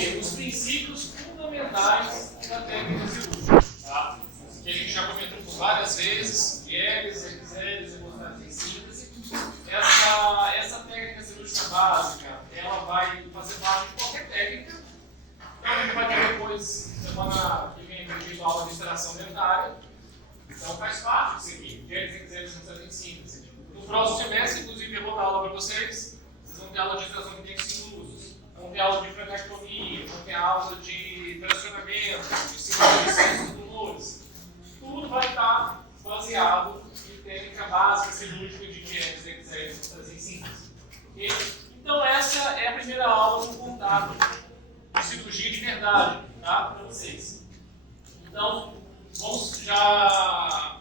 quê? Os princípios fundamentais da técnica cirúrgica. Tá? Que a gente já comentou por várias vezes, IELs, XLs, hemostasia em síntese. Essa técnica cirúrgica básica, ela vai fazer parte de qualquer técnica. Então a gente vai ter depois, semana que vem, a aula de extração dentária. Então faz parte disso aqui, IELs, XLs, hemostasia em síntese. No próximo semestre, inclusive, eu vou dar aula para vocês. Vocês vão ter aula de extração de dentes inclusos, vão ter aula de frenectomia, vão ter aula de fracionamento, de cirurgia de tumores. Tudo vai estar baseado em técnica básica cirúrgica de IELs, XLs, hemostasia em síntese. Okay? Então essa é a primeira aula do contato de cirurgia de verdade, tá? Para vocês. Então, vamos já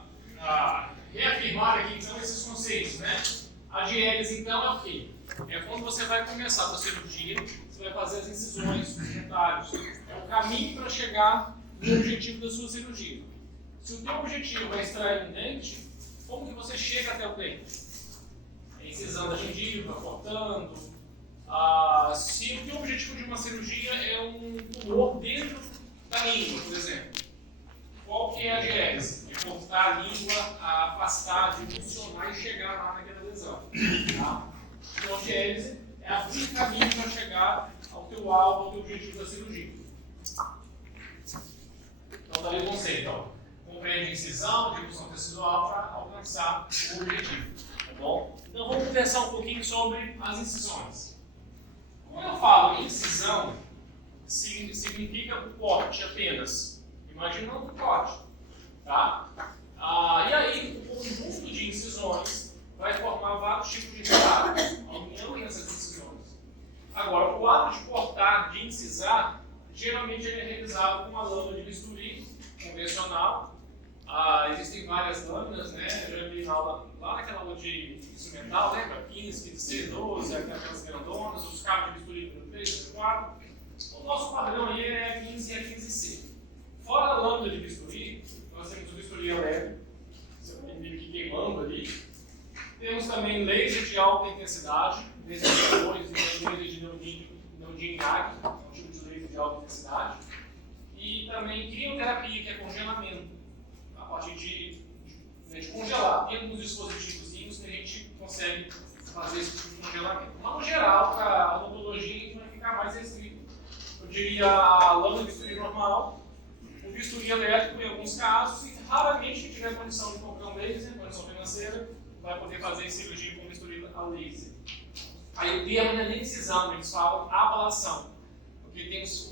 reafirmar aqui então esses conceitos, né? A diálise então é o quê? É quando você vai começar a sua cirurgia, você vai fazer as incisões, os retalhos. É o caminho para chegar no objetivo da sua cirurgia. Se o teu objetivo é extrair um dente, como que você chega até o dente? É incisão da gengiva, cortando. Se o teu objetivo de uma cirurgia é um tumor dentro da língua, por exemplo, qual que é a diálise? É cortar a língua, afastar, impulsionar e chegar lá naquela lesão. Tá? Então a diálise é o caminho para chegar ao teu alvo, ao teu objetivo da cirurgia. Então daí o conceito, ó, compreende incisão, difusão tecidual para alcançar o objetivo. Tá bom? Então vamos conversar um pouquinho sobre as incisões. Quando eu falo incisão, significa o corte apenas. Imaginando o corte. Tá? E aí, o conjunto de incisões vai formar vários tipos de retalhos, a união dessas incisões. Agora, o ato de cortar, de incisar, geralmente ele é realizado com uma lâmina de bisturi convencional. Existem várias lâminas, né? Eu já vi lá naquela aula de instrumental, lembra? 15, 16, 12, aquelas grandonas, os cabos de bisturi número 3, número 4. O nosso padrão aí é 15 e a 15C. Fora a lâmina de bisturi, nós temos o bisturi elétrico, você pode ver aqui queimando ali. Temos também laser de alta intensidade, laser de neodimag, é um tipo de laser de alta intensidade. E também crioterapia, que é congelamento, a partir de congelar. Tem alguns dispositivos que a gente consegue fazer esse tipo de congelamento. Mas, no geral, para a odontologia, a gente vai ficar mais restrito. Eu diria a lâmina de bisturi normal, o bisturi elétrico em alguns casos, e raramente quem tiver condição de comprar um laser, condição financeira, vai poder fazer cirurgia com bisturi a laser. Aí o termo não é nem incisão, eles falam ablação, porque tem os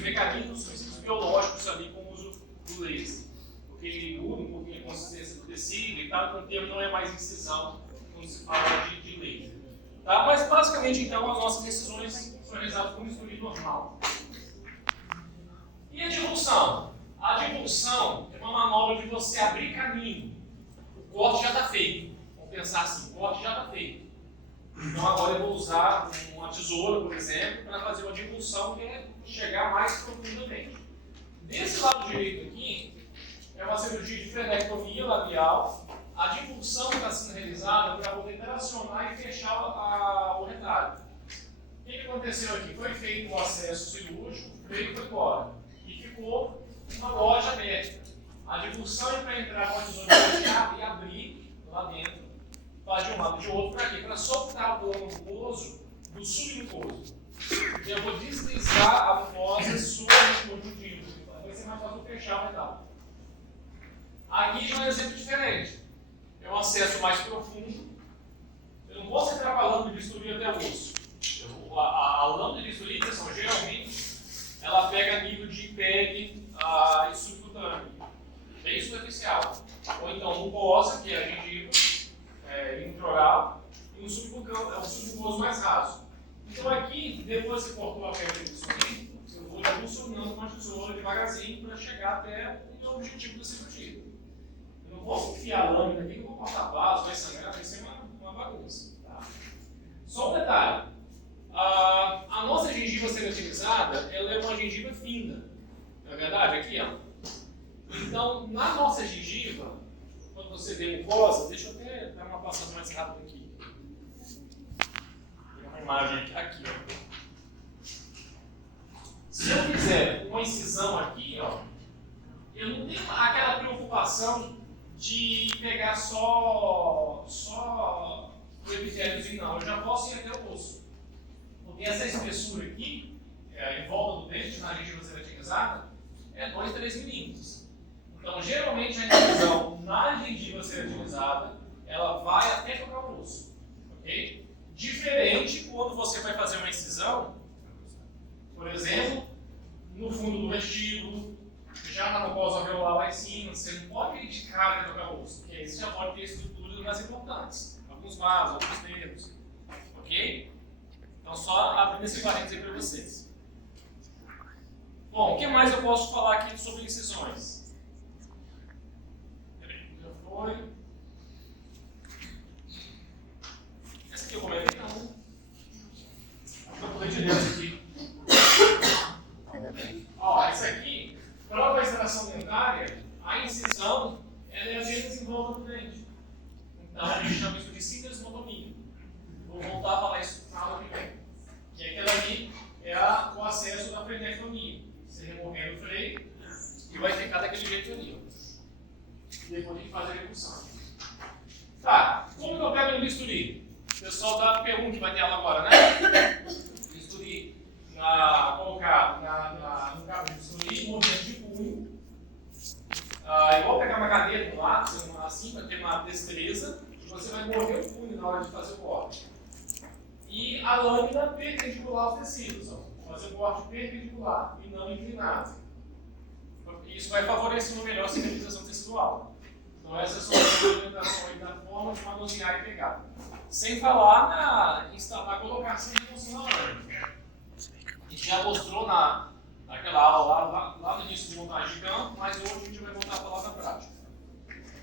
mecanismos, os princípios biológicos ali com o uso do laser. Porque ele muda um pouquinho a consistência do tecido e tal, então o termo não é mais incisão quando se fala de laser. Tá? Mas basicamente então as nossas incisões são realizadas com bisturi normal. E a divulsão? A divulsão é uma manobra de você abrir caminho. O corte já está feito. Vamos pensar assim, o corte já está feito. Então agora eu vou usar uma tesoura, por exemplo, para fazer uma divulsão que é chegar mais profundamente. Desse lado direito aqui, é uma cirurgia de frenectomia labial. A divulsão está sendo realizada para poder tracionar e fechar o retalho. O que aconteceu aqui? Foi feito um acesso cirúrgico, veio para fora. E ficou uma loja aberta. A divulsão é para entrar com a tesoura fechada e abrir lá dentro, para de um lado e de outro, para quê? Para soltar o plano mucoso do submucoso. E eu vou deslizar a mucosa sobre o conjuntivo. Vai ser mais fácil fechar o retalho. Aqui já é um exemplo diferente. É um acesso mais profundo. Eu não posso entrar com a lâmina de bisturi até o osso. A lâmina de bisturi, geralmente, ela pega nível de pele e subcutâneo, bem superficial. Ou então mucosa, que é a gengiva, intraoral, e um submucoso mais raso. Então aqui, depois que cortou a pele do bisturi, eu vou funcionando com a tesoura devagarzinho para chegar até o meu objetivo da cirurgia. Eu não posso enfiar a lâmina aqui, que eu vou cortar vaso, vai sangrar, vai ser uma bagunça. Tá? Só um detalhe. A nossa gengiva sendo utilizada, ela é uma gengiva fina. Não é verdade? Aqui, ó. Então, na nossa gengiva, quando você vê mucosa, deixa eu até dar uma passada mais rápida aqui. Tem uma imagem aqui, ó. fizer uma incisão aqui, ó, eu não tenho aquela preocupação de pegar só o epitéliozinho, não. Eu já posso ir até o osso. Porque essa espessura aqui, em volta do dente, na gengiva ceratinizada, é 2, 3 milímetros. Então, geralmente, a incisão na gengiva ceratinizada, ela vai até tocar o osso. Ok? Diferente quando você vai fazer uma incisão, por exemplo, no fundo do vestíbulo, já na mucosa alveolar lá em cima, você não pode ir de cara até tocar o osso, porque aí você já pode ter estruturas mais importantes. Alguns vasos, alguns nervos. Ok? Então, só abrindo esse parênteses aí para vocês. Bom, o que mais eu posso falar aqui sobre incisões? Já foi. Essa aqui eu comentei, não. Vou poder direto aqui. Ó, essa aqui, para a extração dentária, a incisão ela é apenas em volta do dente. Então, a gente chama isso de sinusmotomia. Vou voltar a falar isso na aula que vem. E aquela ali é o acesso da frenectomia. Você removendo o freio e vai ficar daquele jeito ali. Depois a gente faz a execução. Tá, como que eu pego no bisturi? O pessoal da pergunta que vai ter aula agora, né? Bisturi colocado no cabo de bisturi, movimento de punho. Igual pegar uma cadeira do lado, assim, vai ter uma destreza, e você vai mover o punho na hora de fazer o corte. E a lâmina perpendicular aos tecidos, ó. Fazer o corte perpendicular e não inclinado. Isso vai favorecer uma melhor cicatrização tecidual. Então essas são as orientações da forma de manusear e pegar. Sem falar na colocação de função na lâmina. A gente já mostrou naquela aula lá no início de montagem de campo, mas hoje a gente vai voltar a falar na prática.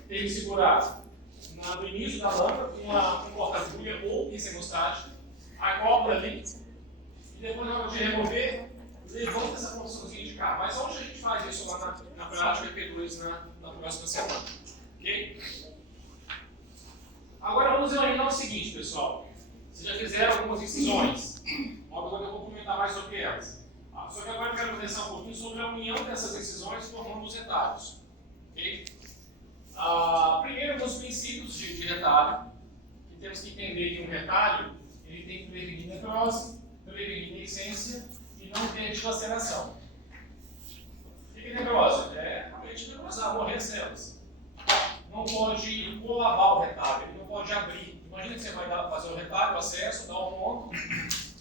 Tem que segurar no início da lâmina com um porta-agulha ou pinça hemostática, a cobra ali, e depois na hora de remover, levanta essa porçãozinha de cá. Mas hoje a gente faz isso lá na prática EP2 na próxima semana. Ok? Agora vamos imaginar o seguinte, pessoal. Vocês já fizeram algumas incisões. Agora eu vou comentar mais sobre elas. Só que agora eu quero conversar um pouquinho sobre a união dessas incisões formando os retalhos. Ok? Primeiro, nos princípios de retalho, que temos que entender que um retalho ele tem que prevenir necrose, prevenir deiscência e não ter dilaceração. O que é necrose? É realmente necrosar, morrer as células. Não pode colavar o retalho, ele não pode abrir. Imagina que você vai fazer o retalho, o acesso, dar um ponto,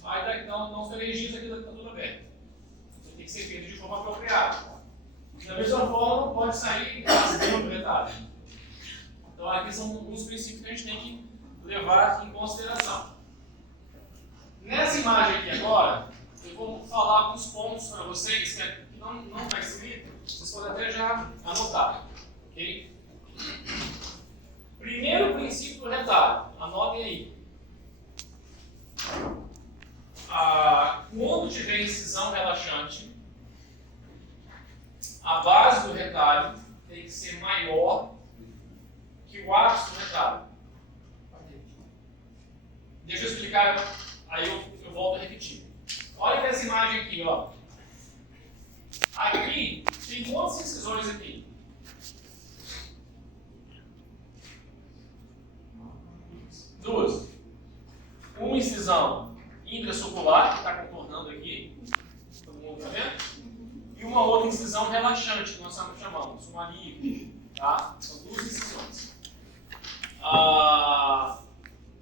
aí não se energiza aquilo que está tudo aberto. Ele tem que ser feito de forma apropriada. Da mesma forma, não pode sair rasgando o retalho. Então, aqui são alguns princípios que a gente tem que levar em consideração. Nessa imagem aqui agora, eu vou falar alguns pontos para vocês que não está escrito, vocês podem até já anotar. Ok? Primeiro princípio do retalho, anotem aí. Quando tiver incisão relaxante, a base do retalho tem que ser maior que o ápice do retalho. Deixa eu explicar, aí eu volto a repetir. Olha para essa imagem aqui, ó. Aqui tem quantas incisões aqui? Duas. Uma incisão intraocular, que está contornando aqui, todo mundo está vendo? E uma outra incisão relaxante, que nós chamamos, um alívio. Tá? São duas incisões.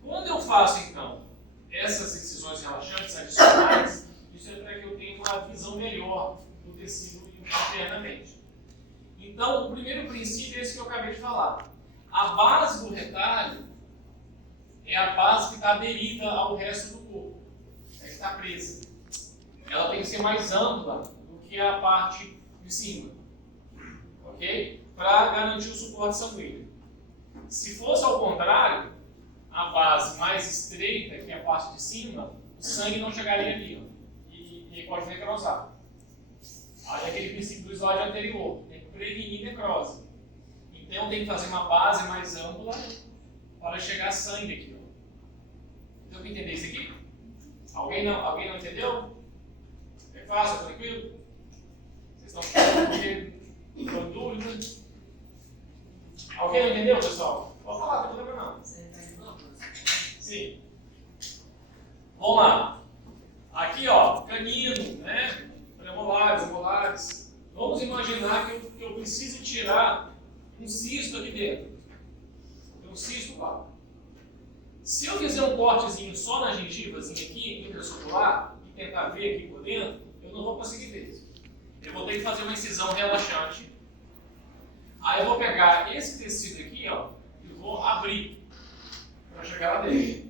Quando eu faço, então, essas incisões relaxantes adicionais, isso é para que eu tenha uma visão melhor do tecido internamente. Então, o primeiro princípio é esse que eu acabei de falar. A base do retalho é a base que está aderida ao resto do corpo, é que está presa. Ela tem que ser mais ampla do que a parte de cima, ok? Para garantir o suporte sanguíneo. Se fosse ao contrário, a base mais estreita, que é a parte de cima, o sangue não chegaria ali, ó, e pode necrosar. Aí aquele princípio do slide anterior, tem que prevenir necrose. Então tem que fazer uma base mais ampla para chegar sangue aqui. Ó. Deu para entender isso aqui? Alguém não entendeu? É fácil, é tranquilo? fino, né? Premolares, molares. Vamos imaginar que eu preciso tirar um cisto aqui dentro. Tem um cisto lá. Se eu fizer um cortezinho só na gengivazinha aqui, intracelular, e tentar ver aqui por dentro, eu não vou conseguir ver. Eu vou ter que fazer uma incisão relaxante. Aí eu vou pegar esse tecido aqui, ó, e vou abrir para chegar lá dentro.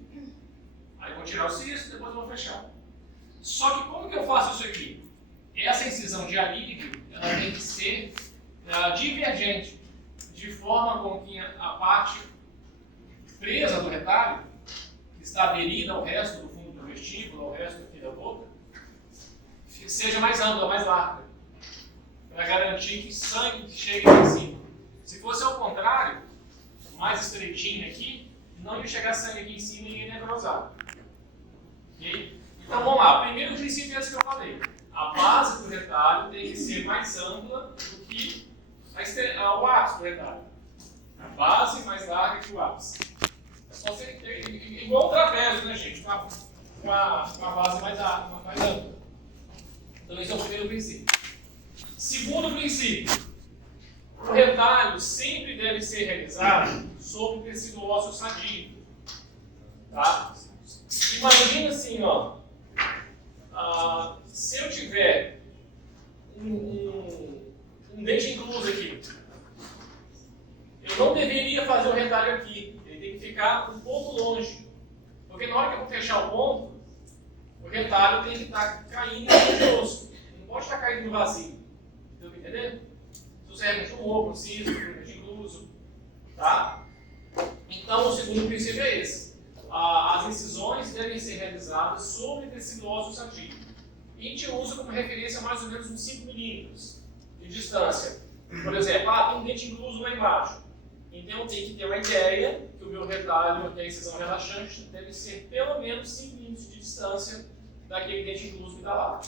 Aí eu vou tirar o cisto e depois eu vou fechar. Só que como que eu faço isso aqui? Essa incisão de alívio, ela tem que ser divergente, de forma com que a parte presa do retalho, que está aderida ao resto do fundo do vestíbulo, ao resto aqui da boca, seja mais ampla, mais larga, para garantir que sangue chegue lá em cima. Se fosse ao contrário, mais estreitinho aqui, não ia chegar sangue aqui em cima e ia necrosar. Okay? Então vamos lá, primeiro princípio é esse que eu falei. A base do retalho tem que ser mais ampla do que o ápice do retalho. A base mais larga que o ápice. É só ser igual o trapézio, né, gente? Com a base mais ampla. Então esse é o primeiro princípio. Segundo princípio, o retalho sempre deve ser realizado sobre tecido ósseo sadio. Tá? Imagina assim, ó. Se eu tiver um dente incluso aqui, eu não deveria fazer o retalho aqui. Ele tem que ficar um pouco longe. Porque na hora que eu vou fechar o ponto, o retalho tem que estar caindo no osso. Não pode estar caindo no vazio. Deu para entender? Isso serve para um tumor, para um cisto, para um dente incluso. Tá? Então, o segundo princípio é esse. As incisões devem ser realizadas sobre tecido ósseo sadio. E a gente usa como referência mais ou menos uns 5 milímetros de distância. Por exemplo, tem um dente incluso lá embaixo. Então eu tenho que ter uma ideia que o meu retalho, que a incisão relaxante, deve ser pelo menos 5 milímetros de distância daquele dente incluso que está lá.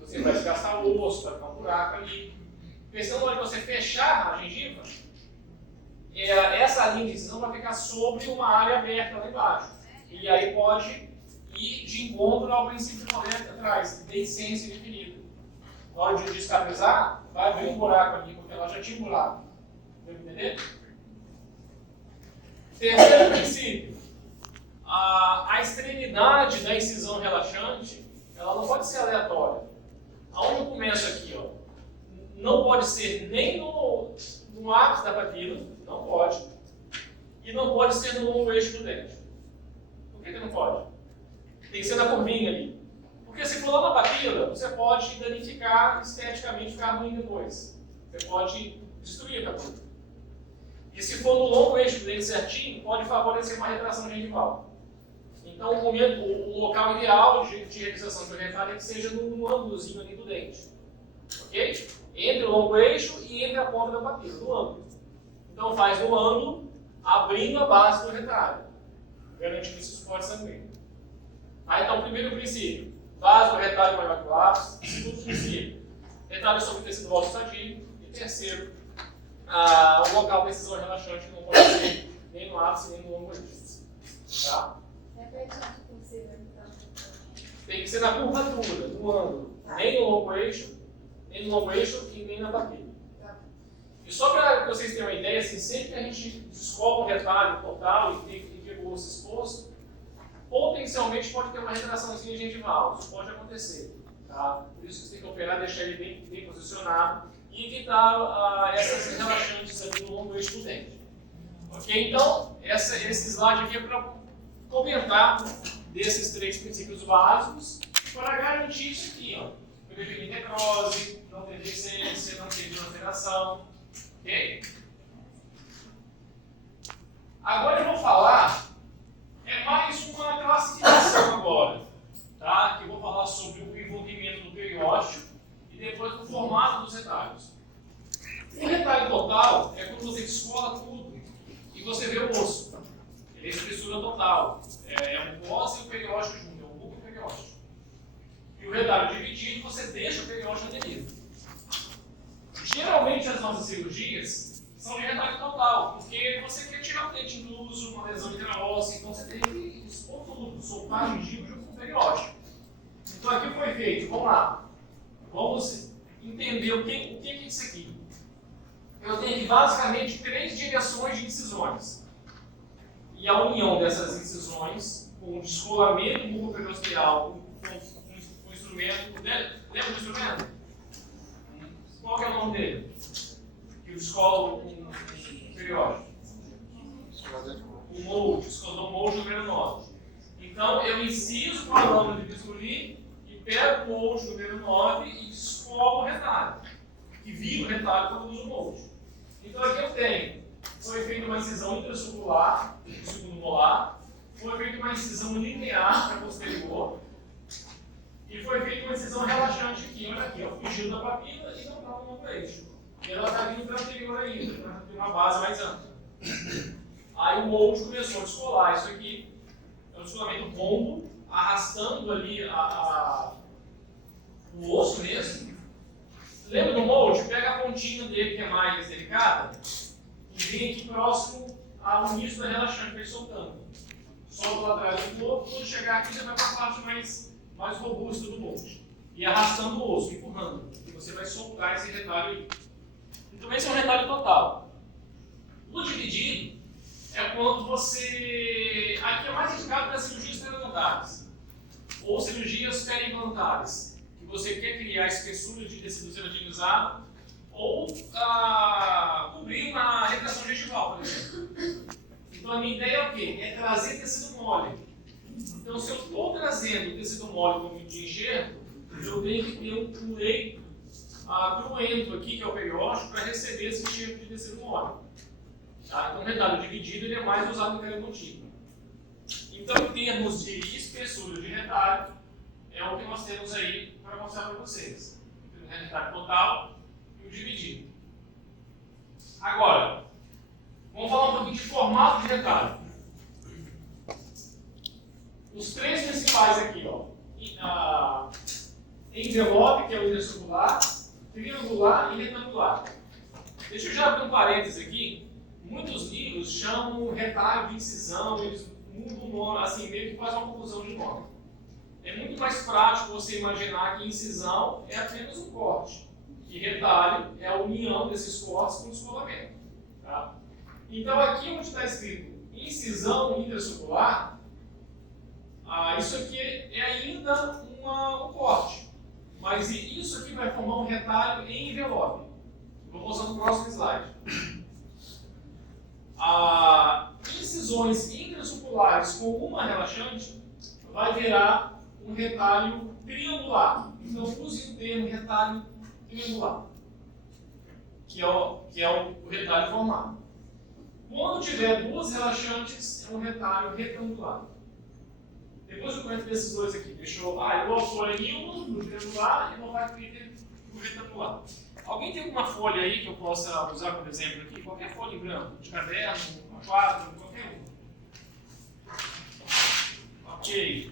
Você vai desgastar o osso, vai ficar um buraco ali. Porque senão, na hora que você fechar a gengiva, essa linha de incisão vai ficar sobre uma área aberta lá embaixo. E aí pode ir de encontro ao princípio que eu falei atrás, deiscência indefinida. Na hora de descapizar, vai abrir um buraco aqui, porque ela já tinha um buraco. Deu para entender? Terceiro princípio. A extremidade da incisão relaxante, ela não pode ser aleatória. Aonde eu começo aqui, ó, não pode ser nem no ápice da papila, não pode. E não pode ser no longo eixo do dente. Por que não pode? Tem que ser na curvinha ali. Porque se for lá na papila, você pode danificar esteticamente, ficar ruim depois. Você pode destruir a papila. E se for no longo eixo do dente certinho, pode favorecer uma retração gengival. Então o local ideal de realização de retalho é que seja no ângulozinho ali do dente. Ok? Entre o longo eixo e entre a ponta da papila, no ângulo. Então faz no ângulo, abrindo a base do retalho, garantindo esse suporte sanguíneo. Então, primeiro princípio, base do retalho maior que o ápice. Segundo princípio, retalho sobre tecido ósseo sadio. E terceiro, o local da incisão relaxante que não pode ser nem no ápice nem no longo eixo. Tá? Tem que ser na curvatura, no ângulo. Nem no longo eixo e nem na papila. E só para que vocês tenham uma ideia, assim, sempre que a gente descobre o retalho total e pegou o osso exposto, potencialmente pode ter uma retraçãozinha gengival. Isso pode acontecer. Tá? Por isso que você tem que operar, deixar ele bem posicionado e evitar essas relaxantes ali no longo eixo do dente. Ok? Então, esse slide aqui é para comentar desses 3 princípios básicos para garantir isso aqui, ó. Prevenir necrose, não ter deiscência, não ter dilaceração. Ok? Agora eu vou falar, mais uma classificação agora, tá? Que eu vou falar sobre o envolvimento do periósteo e depois do formato dos retalhos. O retalho total é quando você descola tudo e você vê o osso. Ele é espessura total. É o pós e o periósteo junto, é o bulbo e o periósteo. E o retalho dividido, você deixa o periósteo aderido. Geralmente as nossas cirurgias são de retalho total, porque você quer tirar o dente incluso, uma lesão intraóssea, então você tem que expor tudo, soltar a gengiva junto com o periósteo. Então aqui foi feito, vamos lá. Vamos entender o que é isso aqui. Eu tenho aqui basicamente 3 direções de incisões. E a união dessas incisões com o descolamento bucoperiosteal com o instrumento. Lembra do instrumento? Qual que é o nome dele? Que descola o periódico? O molde, descolou o molde do número 9. Então eu inciso com a lâmina de bisturi e pego o molde número 9 e descolo o retalho. Que vira o retalho quando eu uso o molde. Então aqui eu tenho, foi feita uma incisão intracircular, no segundo molar, foi feita uma incisão linear para posterior, e foi feita uma incisão relaxante aqui, olha aqui, ó, fugindo da papila e não está no novo eixo. E ela está vindo para o anterior ainda, para ter uma base mais ampla. Aí o molde começou a descolar isso aqui, é um descolamento bombo, arrastando ali o osso mesmo. Lembra do molde? Pega a pontinha dele, que é mais delicada, e vem aqui próximo ao início da relaxante, vai soltando. Solta lá atrás do corpo, quando chegar aqui, você vai para a parte mais robusta do molde. E arrastando o osso, empurrando. E você vai soltar esse retalho aí. Então esse é um retalho total. O dividido é quando você... Aqui é mais indicado para cirurgias periodontais. Ou cirurgias periimplantares. Que você quer criar espessura de tecido ceratinizado ou cobrir uma retração gengival, por exemplo. Então a minha ideia é o quê? É trazer tecido mole. Então se eu estou trazendo tecido mole como de enxerto, eu tenho que ter um leito cruento aqui, que é o periósteo, para receber esse enxerto de tecido mole. Tá? Então o retalho dividido ele é mais usado no periodontia. Então em termos de espessura de retalho, é o que nós temos aí para mostrar para vocês. O retalho total e o dividido. Agora, vamos falar um pouquinho de formato de retalho. Os 3 principais aqui, ó. Envelope, que é o intracircular, triangular e retangular. Deixa eu já abrir um parênteses aqui. Muitos livros chamam retalho de incisão, eles mudam o nome, assim, meio que faz uma confusão de nome. É muito mais prático você imaginar que incisão é apenas um corte. E retalho é a união desses cortes com o descolamento. Tá? Então aqui onde está escrito incisão intracircular, isso aqui é ainda um corte. Mas isso aqui vai formar um retalho em envelope. Vou mostrar no próximo slide. Incisões intracirculares com uma relaxante vai virar um retalho triangular. Então use o termo retalho triangular, que é o retalho formado. Quando tiver 2 relaxantes, é um retalho retangular. Depois eu comento desses 2 aqui. Deixou eu a folha no triangular e não vai ter no retangular. Alguém tem alguma folha aí que eu possa usar como exemplo aqui? Qualquer folha em branco, de caderno, A4, qualquer um. Ok.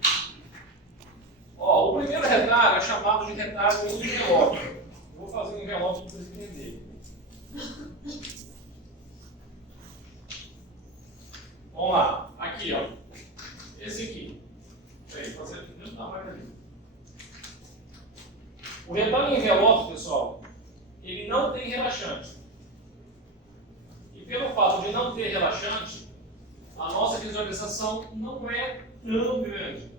O primeiro retalho é chamado de retalho em envelope. Eu vou fazer um envelope para vocês entenderem. Vamos lá. Aqui, ó. Esse aqui. Peraí, vou fazer do mesmo tamanho ali. O retalho em envelope, pessoal, ele não tem relaxante. E pelo fato de não ter relaxante, a nossa visualização não é tão grande.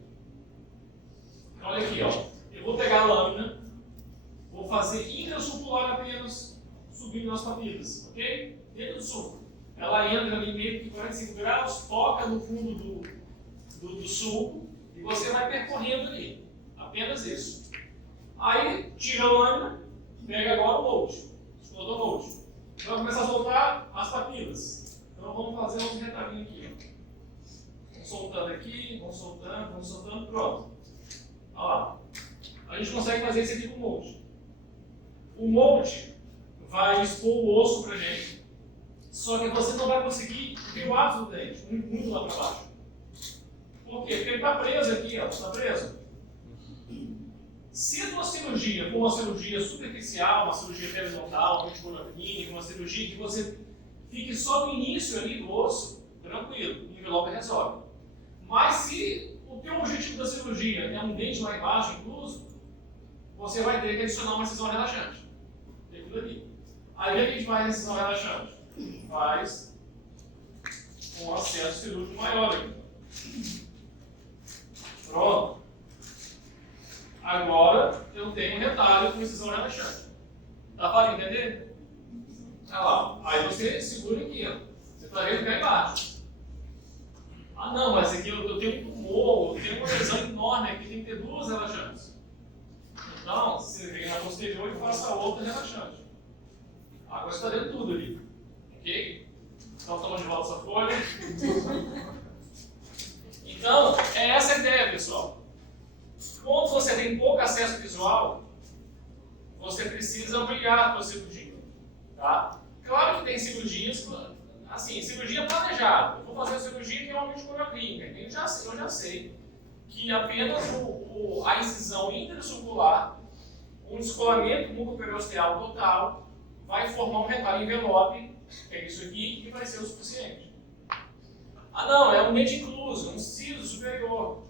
Olha aqui, ó. Eu vou pegar a lâmina, vou fazer intracircular apenas, subindo nas papilas, ok? Dentro do sulco. Ela entra ali meio que 45 graus, toca no fundo do sulco e você vai percorrendo ali. Apenas isso. Aí, tira a lâmina, pega agora o molde. Explodou o molde. Então vai começar a soltar as papilas. Então vamos fazer um retalhinho aqui, ó. Vamos soltando aqui, vamos soltando, pronto. Olha lá. A gente consegue fazer isso aqui com o molde. O molde vai expor o osso pra gente, só que você não vai conseguir ver o ápice do dente, muito lá para baixo. Por quê? Porque ele está preso aqui, ó. Está preso. Se a tua cirurgia for uma cirurgia superficial, uma cirurgia periodontal, uma mandibular clínica, uma cirurgia que você fique só no início ali do osso, tranquilo, o envelope resolve. Mas se o porque o objetivo da cirurgia é um dente lá embaixo incluso, você vai ter que adicionar uma incisão relaxante. Tem tudo ali. Aí o que a gente faz na incisão relaxante? Faz um acesso cirúrgico maior aqui. Pronto. Agora eu tenho um retalho com incisão relaxante. Tá fácil de entender? Olha lá. Aí você segura aqui, ó. Você está vendo que é embaixo. Ah não, mas aqui eu tenho um tumor, eu tenho uma lesão enorme aqui, tem que ter duas relaxantes. Então, você vem na posterior e faça a outra relaxante. Agora você está vendo tudo ali. Ok? Então toma de volta essa folha. Então, é essa a ideia, pessoal. Quando você tem pouco acesso visual, você precisa ampliar a sua cirurgia. Tá? Claro que tem cirurgias, assim, cirurgia planejada. Eu vou fazer a cirurgia que é uma escolha clínica. Eu já sei que apenas a incisão intracircular, um descolamento mucoperiosteal total, vai formar um retalho envelope, que é isso aqui, e vai ser o suficiente. Ah não, é um dente incluso, um siso superior.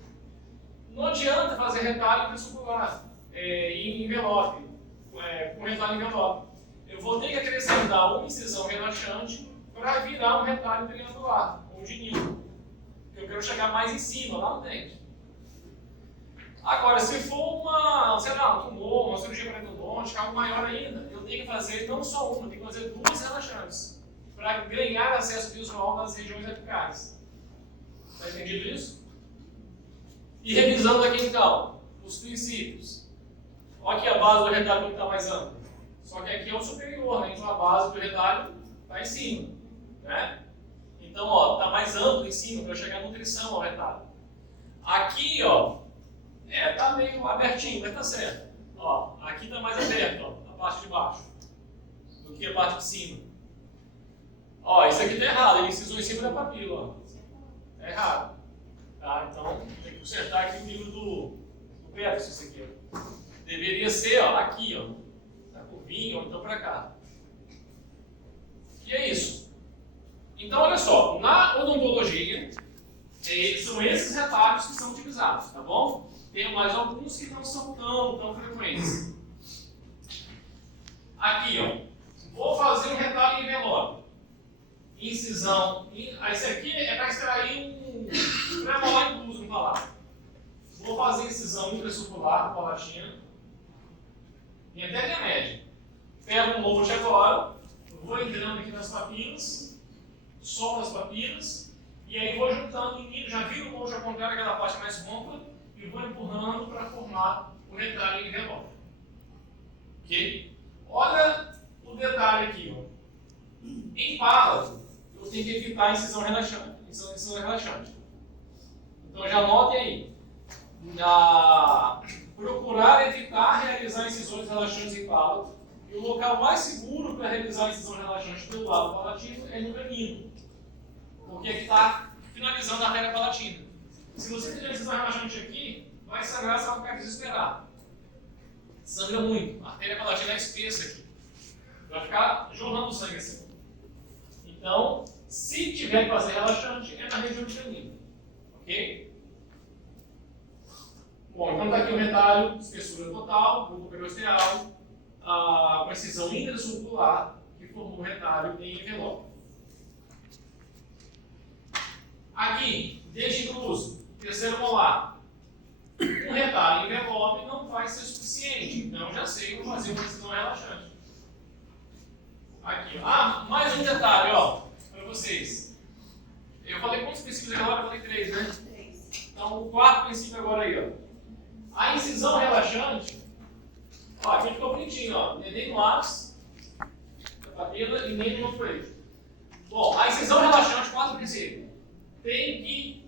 Não adianta fazer retalho intracircular em envelope, com retalho em envelope. Eu vou ter que acrescentar uma incisão relaxante para virar um retalho triangular, ou de ninho. Eu quero chegar mais em cima, lá no dente. Agora, se for um tumor, uma cirurgia periodontica, algo maior ainda, eu tenho que fazer não só uma, eu tenho que fazer duas relaxantes para ganhar acesso visual nas regiões apicais. Está entendido isso? E revisando aqui então, os princípios. Olha aqui a base do retalho que está mais amplo. Só que aqui é o superior, né? Então a base do retalho está em cima. Né? Então, está mais amplo em cima para chegar a nutrição ao retalho. Aqui, está meio abertinho, mas está certo. Aqui está mais aberto, a parte de baixo, do que a parte de cima. Isso aqui está errado, ele incisou em cima da papila. Está errado. Tá? Então, tem que consertar aqui o nível do pérfice, isso aqui. Deveria ser aqui, na curvinha, ou então para cá. E é isso. Então, olha só, na odontologia, são esses retalhos que são utilizados, tá bom? Tem mais alguns que não são tão frequentes. Aqui, vou fazer um retalho em envelope. Incisão. Esse aqui é para extrair um premolar incluso no palato. Vou fazer incisão intracircular no palatina. E até linha média. Pego um molde agora, vou entrando aqui nas papilas, solto as papilas, e aí vou juntando em mim, já viro o molde ao contrário, aquela parte mais rompa, e vou empurrando para formar o retalho em envelope. Ok? Olha o detalhe aqui. Em palato, eu tenho que evitar a incisão relaxante. Então já anotem aí. Procurar evitar realizar incisões relaxantes em palato. E o local mais seguro para realizar a incisão relaxante pelo lado palatino é no canino. Porque aqui está finalizando a artéria palatina. Se você fizer a incisão relaxante aqui, vai sangrar, você vai ficar desesperado. Sangra muito. A artéria palatina é espessa aqui. Vai ficar jorrando sangue assim. Então, se tiver que fazer relaxante, é na região de canino. Ok? Bom, então está aqui o retalho, espessura total, bulbo periosteal, com incisão intracircular, que formou o retalho em envelope. Aqui, dente incluso, terceiro molar. Um retalho em envelope não vai ser suficiente, então já sei que vou fazer uma incisão relaxante. Aqui, mais um detalhe, para vocês. Eu falei quantos princípios agora? Eu falei 3, né? 3. Então, o quarto princípio agora aí, A incisão relaxante, aqui ficou bonitinho, nem no ápice da papila e nem no outro eixo. Bom, a incisão relaxante, quarto princípio, tem que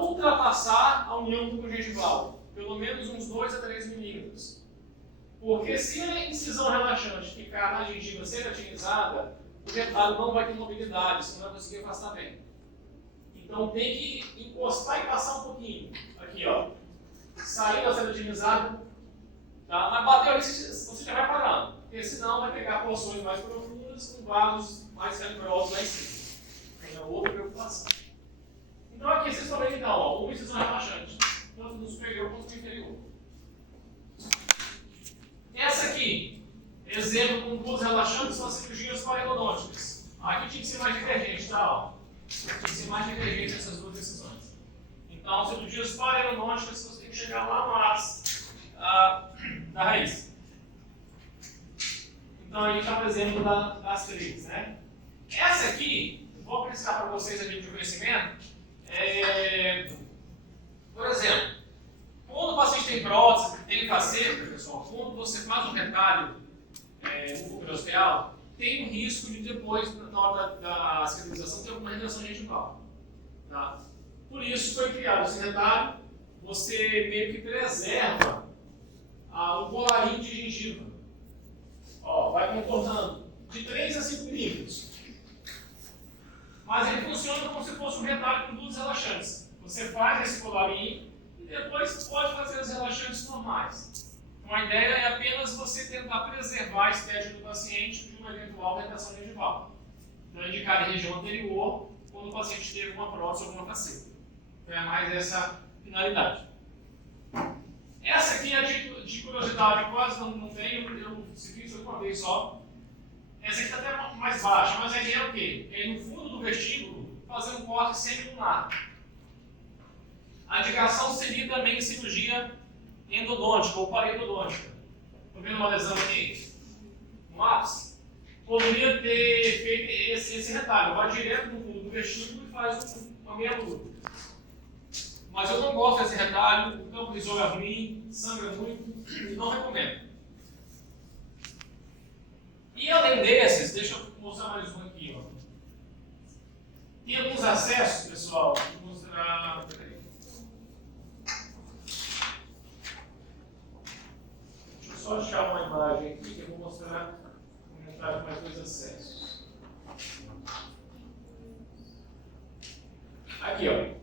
ultrapassar a união bucogengival, pelo menos uns 2 a 3 milímetros. Porque se a incisão relaxante ficar na gengiva ceratinizada, o retalho não vai ter mobilidade, você não vai conseguir afastar bem. Então tem que encostar e passar um pouquinho. Aqui, saiu da ceratinizada, tá? Mas bateu ali, você já vai parando. Porque senão vai pegar porções mais profundas com vasos mais calibrosos lá em cima. É outra preocupação. Então aqui vocês estão vendo então, uma incisão relaxante. tanto no superior quanto no inferior. Essa aqui, exemplo com duas relaxantes, são as cirurgias parenodônticas. Aqui tinha que ser mais divergente, tá? Ó. Tinha que ser mais divergente essas duas decisões. Então, cirurgias parenodônticas, você tem que chegar lá no ápice da raiz. Então, a gente está por exemplo das três, né? Essa aqui, vou apresentar para vocês aqui de conhecimento. Por exemplo, quando o paciente tem prótese, tem faceta, pessoal, quando você faz um retalho mucoperiosteal, tem um risco de depois, na hora da cicatrização, ter alguma retração gengival. Tá? Por isso foi criado esse retalho, você meio que preserva um colarinho de gengiva. Ó, vai contornando de 3 a 5 milímetros. Mas ele funciona como se fosse um retalho com duas relaxantes. Você faz esse colarinho e depois pode fazer as relaxantes normais. Então a ideia é apenas você tentar preservar a estética do paciente de uma eventual retração gengival. Então é indicado em região anterior quando o paciente teve uma prótese ou alguma faceta. Então é mais essa finalidade. Essa aqui é de curiosidade, quase não tenho, eu fiz uma vez só. Essa aqui está até mais baixa, mas a ideia é o quê? É no fundo do vestíbulo fazer um corte semilunar. A indicação seria também cirurgia endodôntica ou parenodôntica. Estou vendo uma lesão aqui? No ápice? Poderia ter feito esse retalho. Vai direto no fundo do vestíbulo e faz uma meia lua. Mas eu não gosto desse retalho, o campo visor é ruim, sangra muito, e não recomendo. E além desses, deixa eu mostrar mais um aqui. Ó. Tem alguns acessos, pessoal, vou mostrar. Peraí. Deixa eu só achar uma imagem aqui que eu vou mostrar mais dois acessos. Aqui, ó.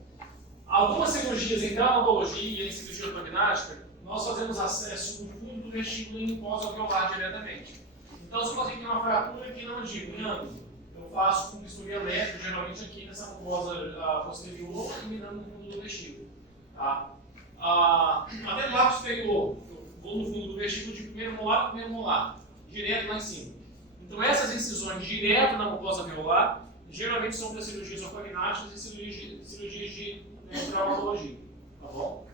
Algumas cirurgias em traumatologia e em cirurgia ortognática, nós fazemos acesso no fundo do vestíbulo e no pós-alveolar diretamente. Então, se você tem uma fratura aqui na mandíbula, em ângulo, eu faço com bisturi elétrico, geralmente aqui nessa mucosa posterior, eliminando no fundo do vestíbulo. Tá? Até no lado superior, eu vou no fundo do vestíbulo de primeiro molar, direto lá em cima. Então, essas incisões direto na mucosa alveolar, geralmente são para cirurgias ortognáticas e cirurgias de traumatologia, tá bom?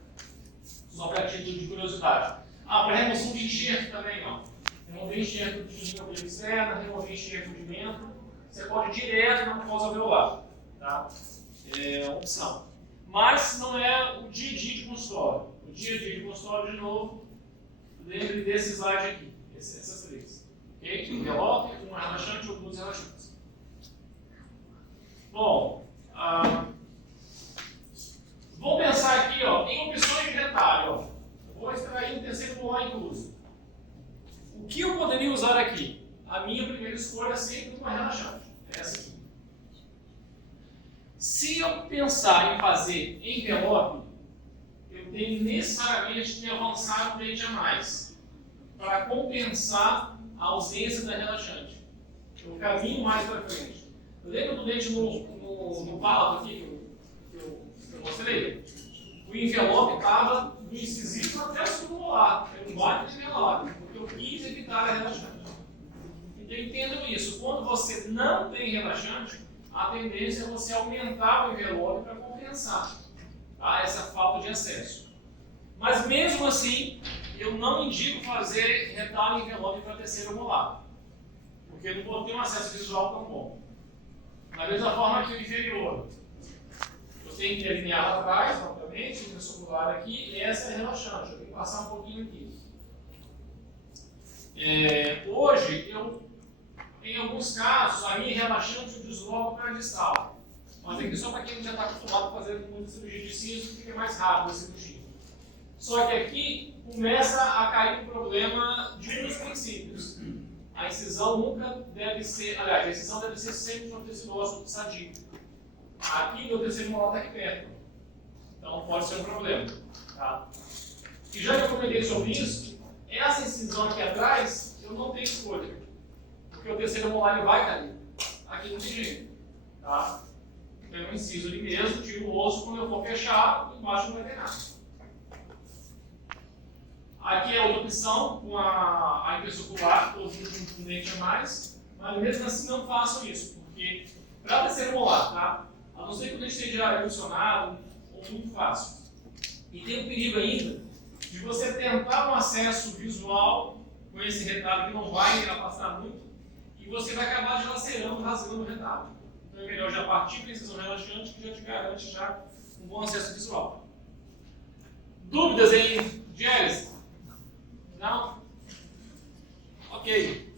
Só para título de curiosidade. Para remoção de enxerto também, ó. Remover enxerto de língua externa, remover enxerto de membro, você pode ir direto na mucosa alveolar, tá? É uma opção. Mas não é o dia a dia de consultório. O dia a dia de consultório, de novo, lembre desse slide aqui, essas três. Ok? Um envelope, um relaxante ou duas relaxantes. Bom, vamos pensar aqui em opções de retalho. Vou extrair um terceiro molar incluso. O que eu poderia usar aqui? A minha primeira escolha é sempre uma relaxante. Essa aqui. Se eu pensar em fazer envelope, eu tenho necessariamente que avançar um dente a mais para compensar a ausência da relaxante. Eu caminho mais para frente. Lembra do dente no palato aqui que eu mostrei? O envelope estava do incisivo até o segundo molar. Eu não vai ter envelope, porque eu quis evitar a relaxante. Então entendam isso. Quando você não tem relaxante, a tendência é você aumentar o envelope para compensar essa falta de acesso. Mas mesmo assim, eu não indico fazer retalho em envelope para terceiro molar, porque eu não vou ter um acesso visual tão bom. Da mesma forma que o inferior. Eu tenho que alinhar lá atrás, obviamente, o vestibular aqui, e essa é relaxante. Eu tenho que passar um pouquinho aqui. Hoje, em alguns casos, a minha relaxante eu desloco para a distal. Mas aqui só para quem já está acostumado a fazer muita cirurgia de siso, fica mais rápido a cirurgia. Só que aqui começa a cair o problema de um dos princípios. A incisão nunca deve ser, aliás, a incisão deve ser sempre no tecido ósseo sadio. Aqui meu terceiro molar está aqui perto. Então pode ser um problema. Tá? E já que eu comentei sobre isso, essa incisão aqui atrás, eu não tenho escolha. Porque o terceiro molar ele vai cair. Aqui não tem jeito. Tá? Então eu inciso ali mesmo, tiro o osso, quando eu for fechar, embaixo não vai ter nada. Aqui é outra opção, com a intersucular, ou um dente a mais, mas mesmo assim não façam isso, porque para terceiro molar, tá? A não ser que o dente esteja erosionado ou muito fácil. E tem um perigo ainda de você tentar um acesso visual com esse retalho que não vai afastar muito e você vai acabar dilacerando, rasgando o retalho. Então é melhor já partir para a incisão relaxante que já te garante já um bom acesso visual. Dúvidas aí, Gélis? Não? Ok.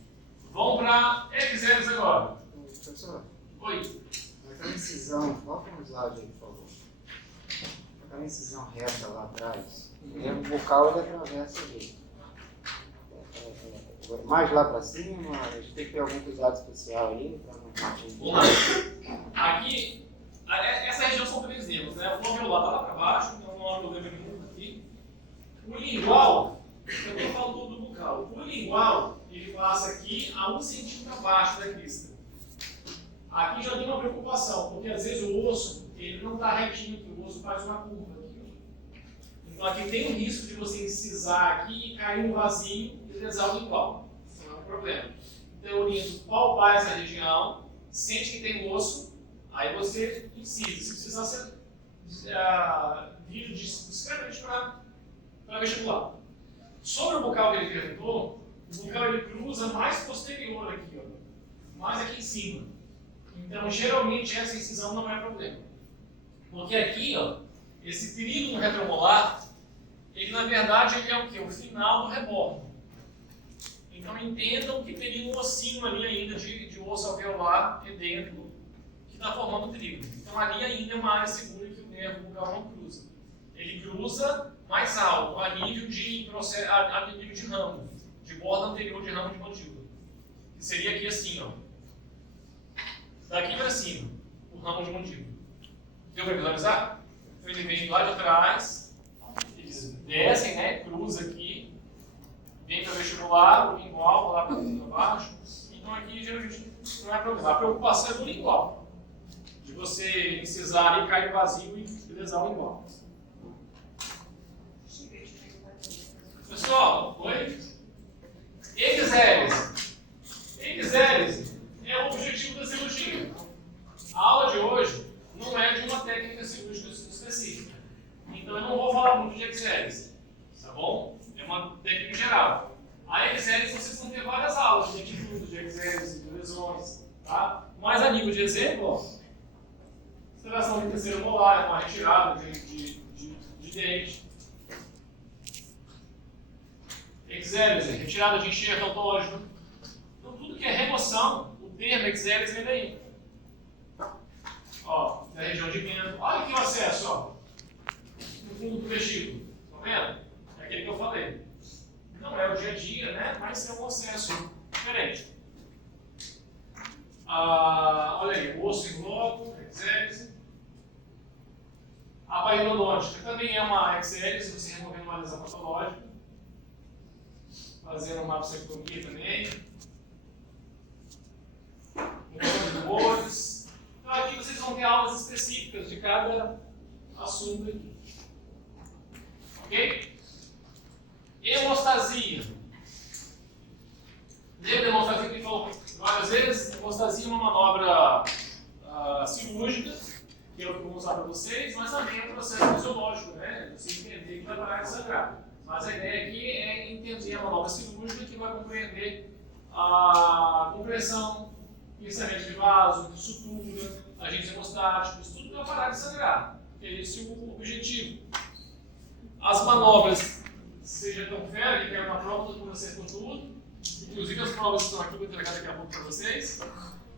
Vamos para Exelis agora. Professor, Oi. aquela incisão, volta no slide aí, por favor. Aquela incisão reta lá atrás, o nervo bucal ele atravessa ali. Mais lá para cima, a gente tem que ter algum cuidado especial aí para não atingir. Vamos lá. Aqui, essa região são três nervos, né? O alveolar está lá para baixo, então não há problema nenhum aqui. O lingual, eu não falo todo do bucal. O lingual, ele passa aqui a 1 centímetro abaixo da crista. Aqui já tem uma preocupação, porque às vezes o osso, ele não está retinho aqui, o osso faz uma curva aqui. Então aqui tem um risco de você incisar aqui e cair no vazio e lesar o lingual. Isso não é um problema. Então eu oriento palpar essa região, sente que tem osso, aí você incisa. Se precisar, você vira discretamente para vestibular. Sobre o bucal que ele perguntou, o bucal ele cruza mais posterior aqui, ó, mais aqui em cima. Então, geralmente, essa incisão não é problema. Porque aqui, ó, esse período no retromolar, ele na verdade ele é o quê? O final do rebordo. Então, entendam que teria um ossinho ali ainda de osso alveolar dentro que está formando o trígono. Então, ali ainda é uma área segura que o nervo bucal não cruza. Ele cruza mais alto, a nível de ramo, de borda anterior de ramo de mandíbula. Que seria aqui assim, ó. Daqui para cima, o ramo de mandíbula. Deu para visualizar? Então ele vem lá de trás, eles descem, né? Cruza aqui, vem para o vestibular, o lingual, lá para baixo. Então aqui geralmente não é problema. A preocupação é do lingual. De você incisar ali, cair vazio e lesar o lingual. Pessoal, oi? Exelis. Exelis é o objetivo da cirurgia. A aula de hoje não é de uma técnica cirúrgica específica. Então eu não vou falar muito de exelis, tá bom? É uma técnica geral. A exelis vocês vão ter várias aulas de estudos de exelis, de lesões, tá? Mas a nível de exemplo, ó, extração de terceiro molar, uma retirada de dente. Exelis, retirada de enxerto autólogo. Então tudo que é remoção, o termo exelis vem daí. Ó, da região de vento. Olha aqui o acesso, ó. No fundo do vestíbulo. Tá vendo? É aquele que eu falei. Não é o dia a dia, né? Mas é um acesso diferente. Olha aí, o osso em loco, exelis. A bailodôntica também é uma exelis, você removendo uma lesão patológica. Fazendo uma mastectomia também. Um dores. Então aqui vocês vão ter aulas específicas de cada assunto aqui. Ok? Hemostasia. Lembra da hemostasia que ele falou várias vezes? Hemostasia é uma manobra cirúrgica, que é o que eu vou mostrar para vocês, mas também é um processo fisiológico, né? Você entender que vai parar de sangrar. Mas a ideia aqui é entender a manobra cirúrgica que vai compreender a compressão, pensamento de vaso, sutura, agentes hemostáticos, tudo para parar de sangrar. Esse é o objetivo. As manobras, vocês já estão fera, que é uma prova com vocês por tudo. Inclusive as provas estão aqui, vou entregar daqui a pouco para vocês.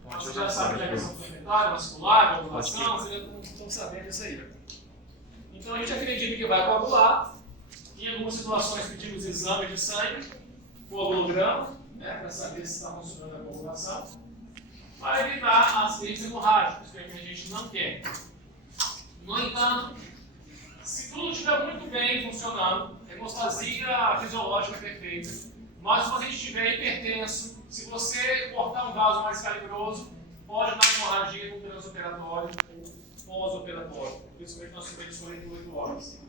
Vocês já sabem da questão planetária, vascular, coagulação, vocês já estão sabendo isso aí. Então a gente acredita que vai coagular. Em algumas situações pedimos exame de sangue, coagulograma, né, para saber se está funcionando a coagulação, para evitar acidentes hemorrágicos, que é o que a gente não quer. No entanto, se tudo estiver muito bem funcionando, hemostasia fisiológica perfeita, mas se você estiver hipertenso, se você cortar um vaso mais calibroso, pode dar hemorragia no transoperatório ou pós-operatório, principalmente nas superfícies de 48 horas.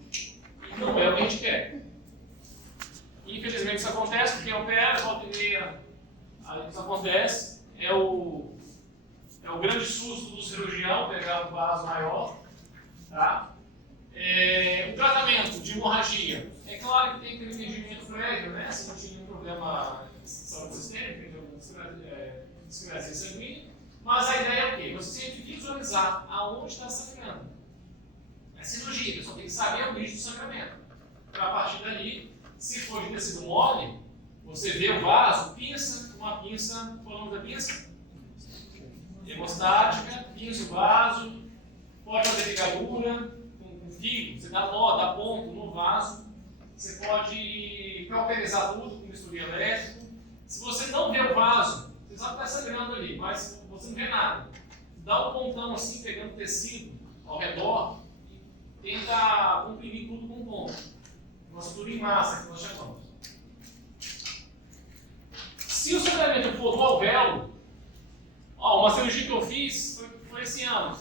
E não é o que a gente quer. Infelizmente isso acontece, porque opera, volta e meia, aí isso acontece. É o grande susto do cirurgião, pegar um vaso maior. Tá? O tratamento de hemorragia. É claro que tem que ter um entendimento prévio, né? Se não tinha nenhum problema de saúde sistêmica, discrepância sanguínea. Mas a ideia é o quê? Você tem que visualizar aonde está sangrando. É cirurgia, você só tem que saber a origem do sangramento. Para a partir dali, se for de tecido mole, você vê o vaso, pinça, uma pinça, qual é o nome da pinça? Hemostática, pinça o vaso, pode fazer ligadura com fio, você dá nó, dá ponto no vaso, você pode cauterizar tudo com bisturi elétrico. Se você não vê o vaso, você sabe que está sangrando ali, mas você não vê nada. Dá um pontão assim, pegando tecido ao redor e tenta comprimir tudo com um ponto. Uma sutura em massa que nós chamamos. Se o sangramento for do alvéolo, uma cirurgia que eu fiz foi esse ano,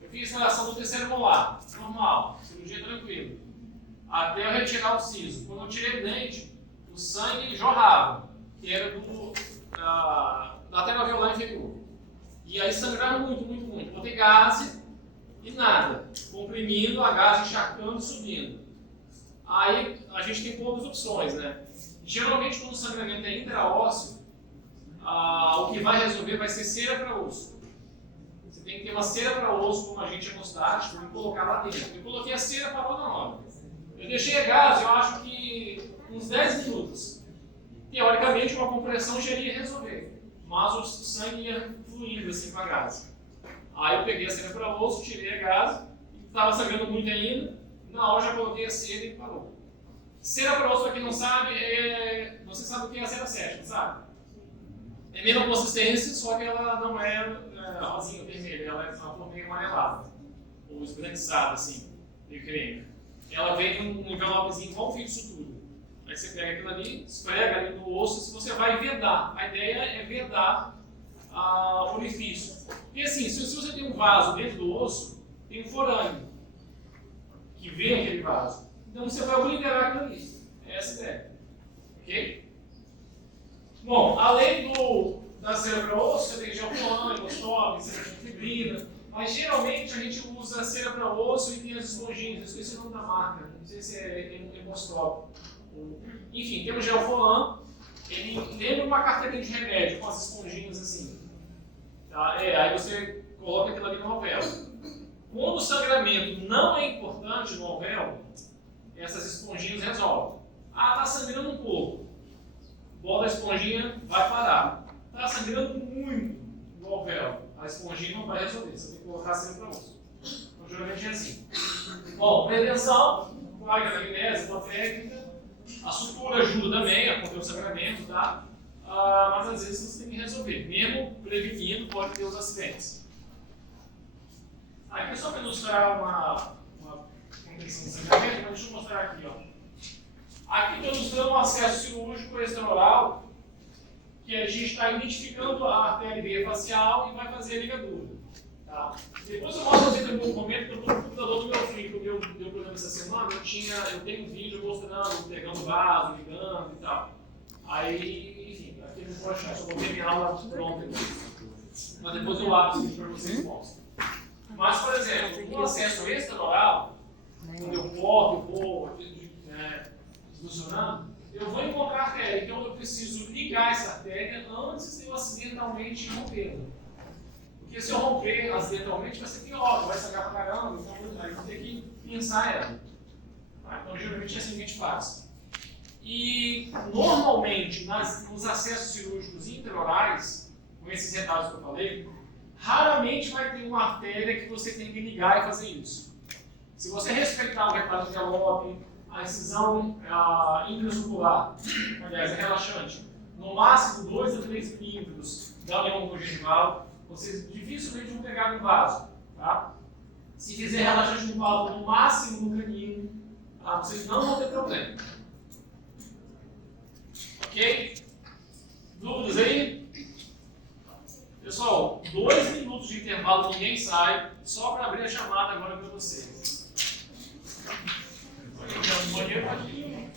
Eu fiz extração do terceiro molar, normal, cirurgia tranquila. Até eu retirar o siso. Quando eu tirei o dente, o sangue jorrava, que era da lateral alveolar inferior. E aí sangrava muito, muito, muito. Botei gase e nada. Comprimindo, a gase encharcando e subindo. Aí a gente tem poucas opções, né? Geralmente quando o sangramento é intraósseo, o que vai resolver vai ser cera para osso. Você tem que ter uma cera para osso com um agente hemostático e colocar lá dentro. Eu coloquei a cera, parou na hora. Eu deixei a gás, eu acho que uns 10 minutos. Teoricamente uma compressão já iria resolver, mas o sangue ia fluindo assim com a gás. Aí eu peguei a cera para osso, tirei a gás, estava sangrando muito ainda, na hora já coloquei a cera e parou. Cera para osso, para quem não sabe, você sabe o que é a cera séptica, sabe? É menos consistência, só que ela não é rosinha, vermelha, ela é uma cor meio amarelada, ou esbranquiçada, assim, meio creme. Ela vem num envelopezinho igual um fio de sutura. Aí você pega aquilo ali, esfrega ali no osso, se você vai vedar. A ideia é vedar o orifício. Porque assim, se você tem um vaso dentro do osso, tem um forâneo que vem aquele vaso. Então você vai obliterar aquilo ali. É essa a ideia. Ok? Bom, além da cera para osso, você tem geocolã, hemostópico, cera de fibrina. Mas geralmente a gente usa cera para osso e tem as esponjinhas. Eu esqueci o nome da marca, não sei se é hemostópico. Enfim, tem o geocolã, ele lembra uma carteirinha de remédio com as esponjinhas assim. Tá? Aí você coloca aquilo ali no alvéolo. Quando o sangramento não é importante no alvéolo, essas esponjinhas resolvem. Tá sangrando um pouco. Bota a esponjinha, vai parar. Tá sangrando muito no alvéolo. A esponjinha não vai resolver. Você tem que colocar sempre para osso. Então, geralmente é assim. Bom, prevenção, plaga da magnésio, uma técnica. A sutura ajuda também a conter o sangramento, tá? Mas às vezes você tem que resolver. Mesmo prevenindo, pode ter os acidentes. Aqui é só para ilustrar uma contenção de sangramento, mas deixa eu mostrar aqui. Aqui estou ilustrando um acesso cirúrgico extraoral, que a gente está identificando a artéria veia facial e vai fazer a ligadura. Tá? Depois eu mostro vocês em algum momento que eu estou no computador do meu filho, que deu problema essa semana, eu tenho um vídeo mostrando, pegando o vaso, ligando e tal. Aí, enfim, aqui não pode achar, só vou ter minha aula pronta aqui. Mas depois eu abro esse vídeo para vocês e mostro. Mas, por exemplo, no acesso extraoral, quando eu corto, eu vou funcionando, eu vou encontrar a artéria, então eu preciso ligar essa artéria antes de eu acidentalmente rompê-la. Porque se eu romper acidentalmente, vai ser pior, vai sangrar pra caramba, então aí eu vou ter que pinçar ela. Então, geralmente é assim que a gente faz. E, normalmente, nos acessos cirúrgicos intraorais, com esses retalhos que eu falei, raramente vai ter uma artéria que você tem que ligar e fazer isso. Se você respeitar o retalho de galope, a incisão intramuscular, aliás, é relaxante, no máximo 2 a 3 milímetros da leão congengival, vocês dificilmente vão pegar no vaso. Tá? Se fizer relaxante no vaso, no máximo no canino, vocês não vão ter problema. Ok? Dúvidas aí? Pessoal, 2 minutos de intervalo, ninguém sai, só para abrir a chamada agora para vocês. Banheiro pode ir.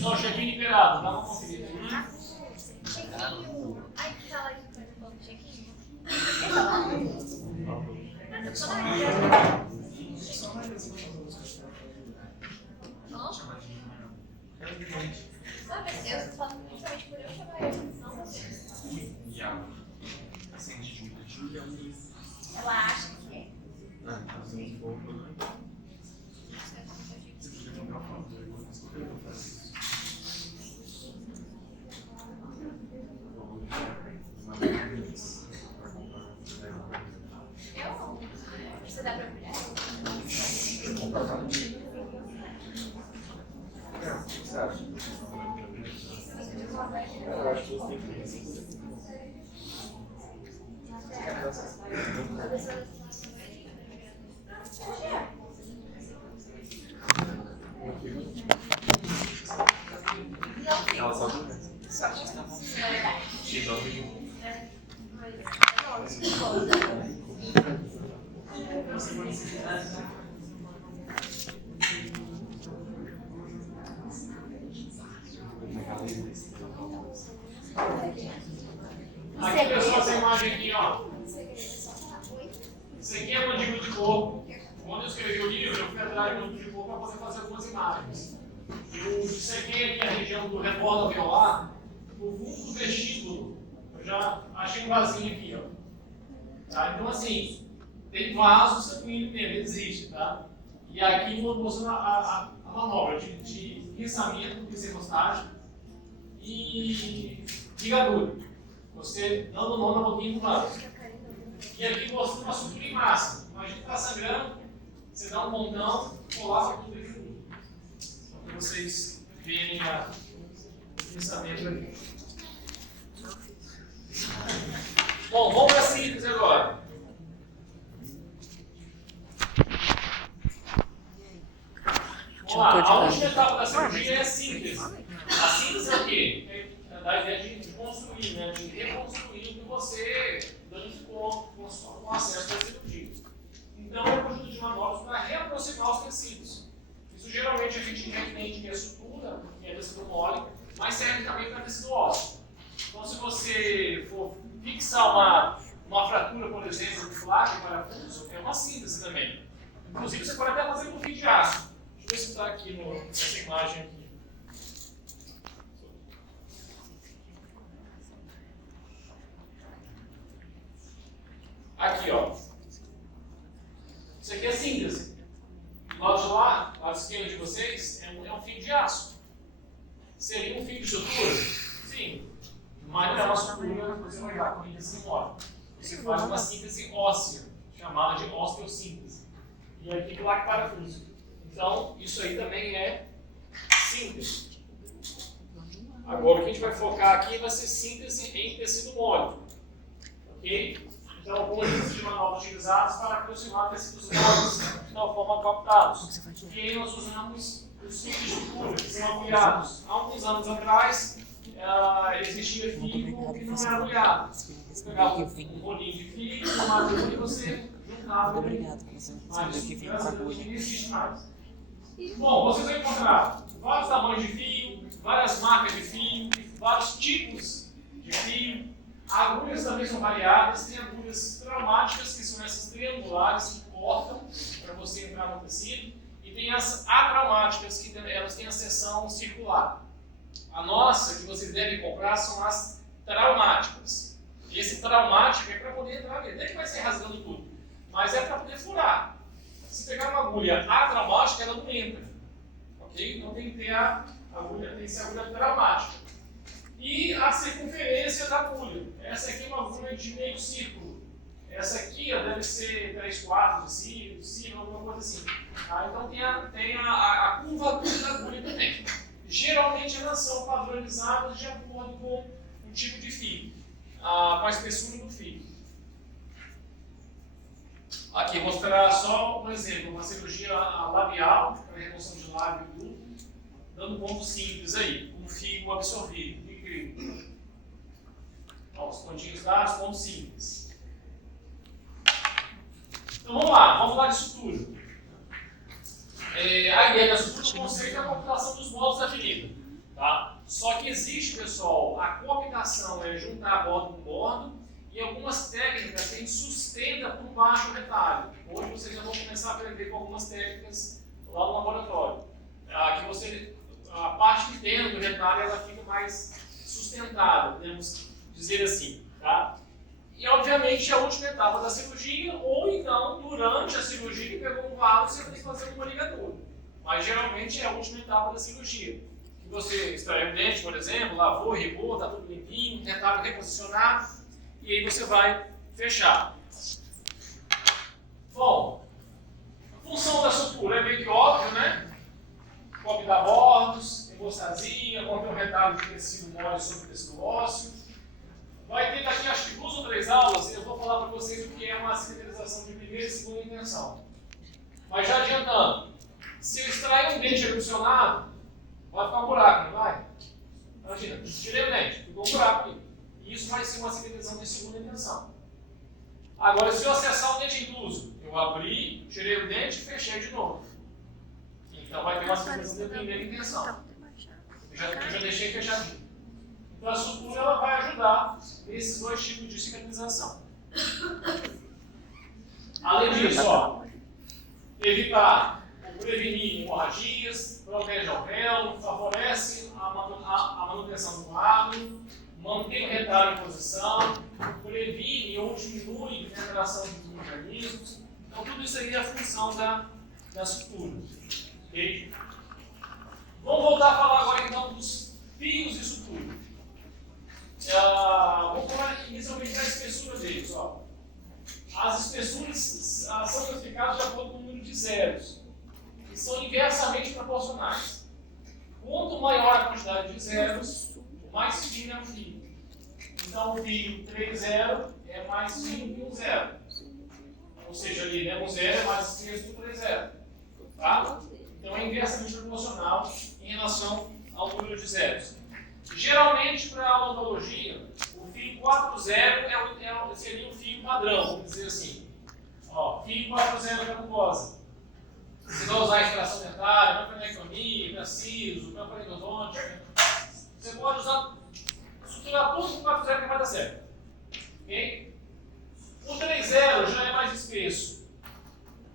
Só o check-in liberado, dá uma conferida aí. Chequinho. Ai, que sala de coisa falando chequinho. Sabe, eu só principalmente por eu chamar ele, não você. Ela acha que é. Eu não. Você dá pra mulher? Eu acho que você tem que ela só Aqui, pessoal, essa imagem aqui, ó. Isso aqui é mandíbula de porco. Quando eu escrevi o livro, eu fui atrás de mandíbula de porco para poder fazer algumas imagens. Isso aqui é a região do rebordo alveolar, o fundo do vestíbulo. Eu já achei um vasinho aqui, ó. Tá? Então, assim, tem vaso sanguíneo mesmo, existe, tá? E aqui eu mostrando a manobra de pensamento, desemostagem e ligadura. Você dando o nó na boquinha do vaso. E aqui mostrando uma sutura em massa. Imagina que está sangrando, você dá um montão, coloca tudo aqui. Só para vocês verem o pensamento aqui. Bom, vamos para a síntese agora. Vamos lá, a última etapa da cirurgia é a síntese. A síntese é o quê? É da ideia de construir, né? De reconstruir o que você danificou com o acesso à cirurgia. Então, é um conjunto de manobras para reaproximar os tecidos. Isso geralmente a gente entende que é sutura, que é tecido mole, mas serve também para tecido ósseo. Então, se você for fixar uma fratura, por exemplo, de flagem, parafuso, é uma síntese também. Inclusive, você pode até fazer com fio de aço. Deixa eu ver se está aqui nessa imagem aqui. Aqui, ó. Isso aqui é síntese. Do lado de lá, lado esquerdo de vocês, é um fio de aço. Seria um fio de sutura? Sim. Mas não é uma sutura, você vai dar corrida sem hora. Você faz uma síntese óssea, chamada de osteossíntese. E aqui lá que parafuso. Então, isso aí também é síntese. Agora, o que a gente vai focar aqui vai ser síntese em tecido mole. Ok? Então, conjuntos de manobras utilizados para aproximar tecidos moles de tal forma captados. E aí nós usamos os fios de sutura, que são agulhados. Há alguns anos atrás, existia fio que não era agulhado. Você pegava um rolinho de fio, uma agulha e você juntava. Obrigado, mas que vem com a agulha. Não existe mais. Bom, vocês vão encontrar vários tamanhos de fio, várias marcas de fio, vários tipos de fio. Agulhas também são variadas, tem agulhas traumáticas, que são essas triangulares que cortam para você entrar no tecido, e tem as atraumáticas, que elas têm a seção circular. A nossa, que vocês devem comprar, são as traumáticas. Esse traumático é para poder entrar nele, até que vai ser rasgando tudo, mas é para poder furar. Se pegar uma agulha atraumática, ela não entra. Ok? Então tem que ter a agulha, tem que ser a agulha traumática. E a circunferência da agulha. Essa aqui é uma agulha de meio círculo. deve ser 3/4 de cima, alguma coisa assim. Tá? Então tem a curvatura da agulha também. Geralmente elas são padronizadas de acordo com o tipo de fio, com a espessura do fio. Aqui, vou mostrar só um exemplo, uma cirurgia labial, para remoção de lábio e tudo, dando ponto simples aí, com fio absorvido, incrível. Ó, os pontinhos dados, ponto simples. Então vamos lá, vamos falar de sutura. A ideia da sutura, o conceito é a computação dos modos da ferida. Tá? Só que existe, pessoal, a cooptação é juntar bordo com bordo e algumas técnicas que a gente sustenta por baixo o retalho. Hoje vocês já vão começar a aprender com algumas técnicas lá no laboratório. Que a parte interna do retalho ela fica mais sustentada, podemos dizer assim. Tá? E obviamente a última etapa da cirurgia, ou então durante a cirurgia, pegou um vaso e você tem que fazer uma ligadura. Mas geralmente é a última etapa da cirurgia. Que você extraiu o dente, por exemplo, lavou, regou, está tudo limpinho, retalho reposicionado, e aí você vai fechar. Bom, a função da sutura é meio que óbvio, né? Cooptar bordos, hemostasia, manter um retalho de tecido mole sobre o tecido ósseo. Vai ter daqui, acho que 2 ou 3 aulas, eu vou falar para vocês o que é uma cicatrização de primeira e segunda intenção. Mas já adiantando, se eu extrair um dente erupcionado, vai ficar um buraco, não vai? Imagina, tirei o dente, ficou um buraco ali. E isso vai ser uma cicatrização de segunda intenção. Agora, se eu acessar o dente incluso, eu abri, tirei o dente e fechei de novo. Então vai ter uma cicatrização de primeira intenção. Eu já deixei fechadinho. Então a sutura ela vai ajudar nesses 2 tipos de cicatrização. Além disso, ó, evitar ou prevenir hemorragias, protege ao pelo, favorece a manutenção do lado, mantém o retalho em posição, previne ou diminui a penetração dos organismos. Então tudo isso aí é a função da sutura. Okay? Vamos voltar a falar agora então dos fios de sutura. Vamos falar inicialmente da espessura deles. Ó. As espessuras são classificadas de acordo com o número de zeros, que são inversamente proporcionais. Quanto maior a quantidade de zeros, mais fino é o fio. Então o fio 3,0 é mais fino que um 0. Ou seja, ali, né, um 0 é mais espesso que o 3,0. Tá? Então é inversamente proporcional em relação ao número de zeros. Geralmente, para a odontologia, o fio 4,0 seria o fio padrão, vamos dizer assim. Ó, fio 4,0 para mucosa. Você vai usar a extração dentária, campanectomia, para siso, campanha endodôntica. Você pode usar, suturar tudo com 4,0 que vai dar certo. Okay? O 3,0 já é mais espesso.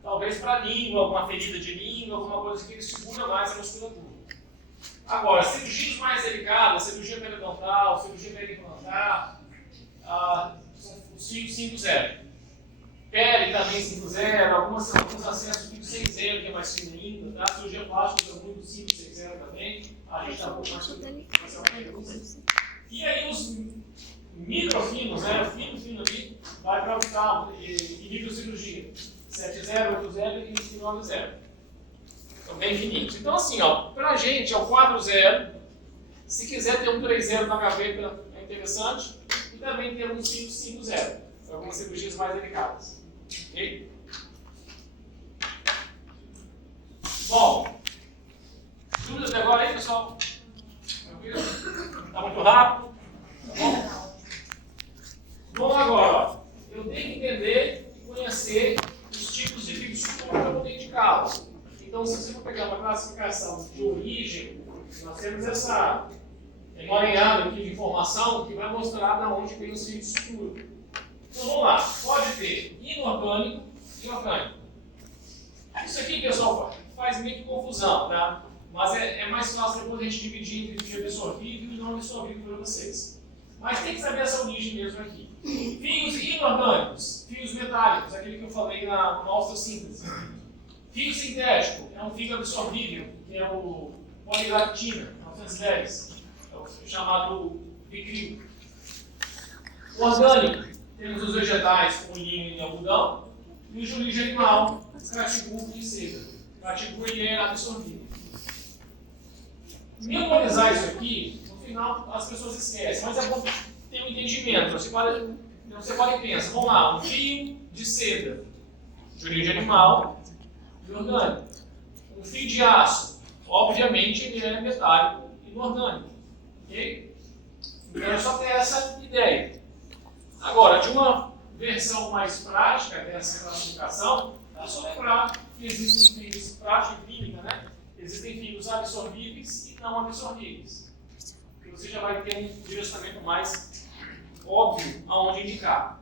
Talvez para língua, alguma ferida de língua, alguma coisa que ele segura mais a musculatura. Agora, cirurgias mais delicadas, cirurgia periodontal, cirurgia periimplantar, são os fios 5,0. Pele também 5,0, alguns acessos fios 6,0, que é mais fino ainda, tá? Cirurgia plástica usa muito 5, 6,0 também. A gente está um pouco mais e aí os microfinos, né? O fino ali, vai para o hospital e microcirurgia. 7,0, 8,0 e 9,0. São bem finitos. Então, assim, ó, pra gente é o 4,0. Se quiser ter um 3,0 na gaveta, é interessante. E também ter um 5,0. Algumas cirurgias mais delicadas. Ok? Bom, dúvidas até agora aí, pessoal? Tranquilo? Tá muito rápido? Tá bom? Bom, agora, ó, eu tenho que entender e conhecer os tipos de fio de sutura que eu vou ter indicá-los. Então, se você for pegar uma classificação de origem, nós temos essa emaranhada aqui de informação que vai mostrar de onde vem os fios de sutura. Então, vamos lá. Pode ter inorgânico e orgânico. Isso aqui, pessoal, faz meio que confusão, tá? Mas é mais fácil depois a gente dividir entre fio absorvível e não absorvível para vocês. Mas tem que saber essa origem mesmo aqui. Fios inorgânicos, fios metálicos, aquele que eu falei na osteossíntese. Fio sintético é um fio absorvível, que é o poliglactina, 910, é o chamado Vicryl. O orgânico, temos os vegetais com linho e algodão, E o juiz de animal, Cratibu e seda. Cratibu ele é absorvido. Memorizar isso aqui, no final as pessoas esquecem, mas é bom ter um entendimento. Você pode pensar, vamos lá, um fio de seda, de origem animal e orgânico. Um fio de aço, obviamente ele é metálico e inorgânico. Ok? Então é só ter essa ideia. Agora, de uma versão mais prática dessa classificação, é só lembrar que existem fios, prática e clínica, né? Existem fios absorvíveis e não absorvíveis. E você já vai ter um direcionamento mais óbvio aonde indicar.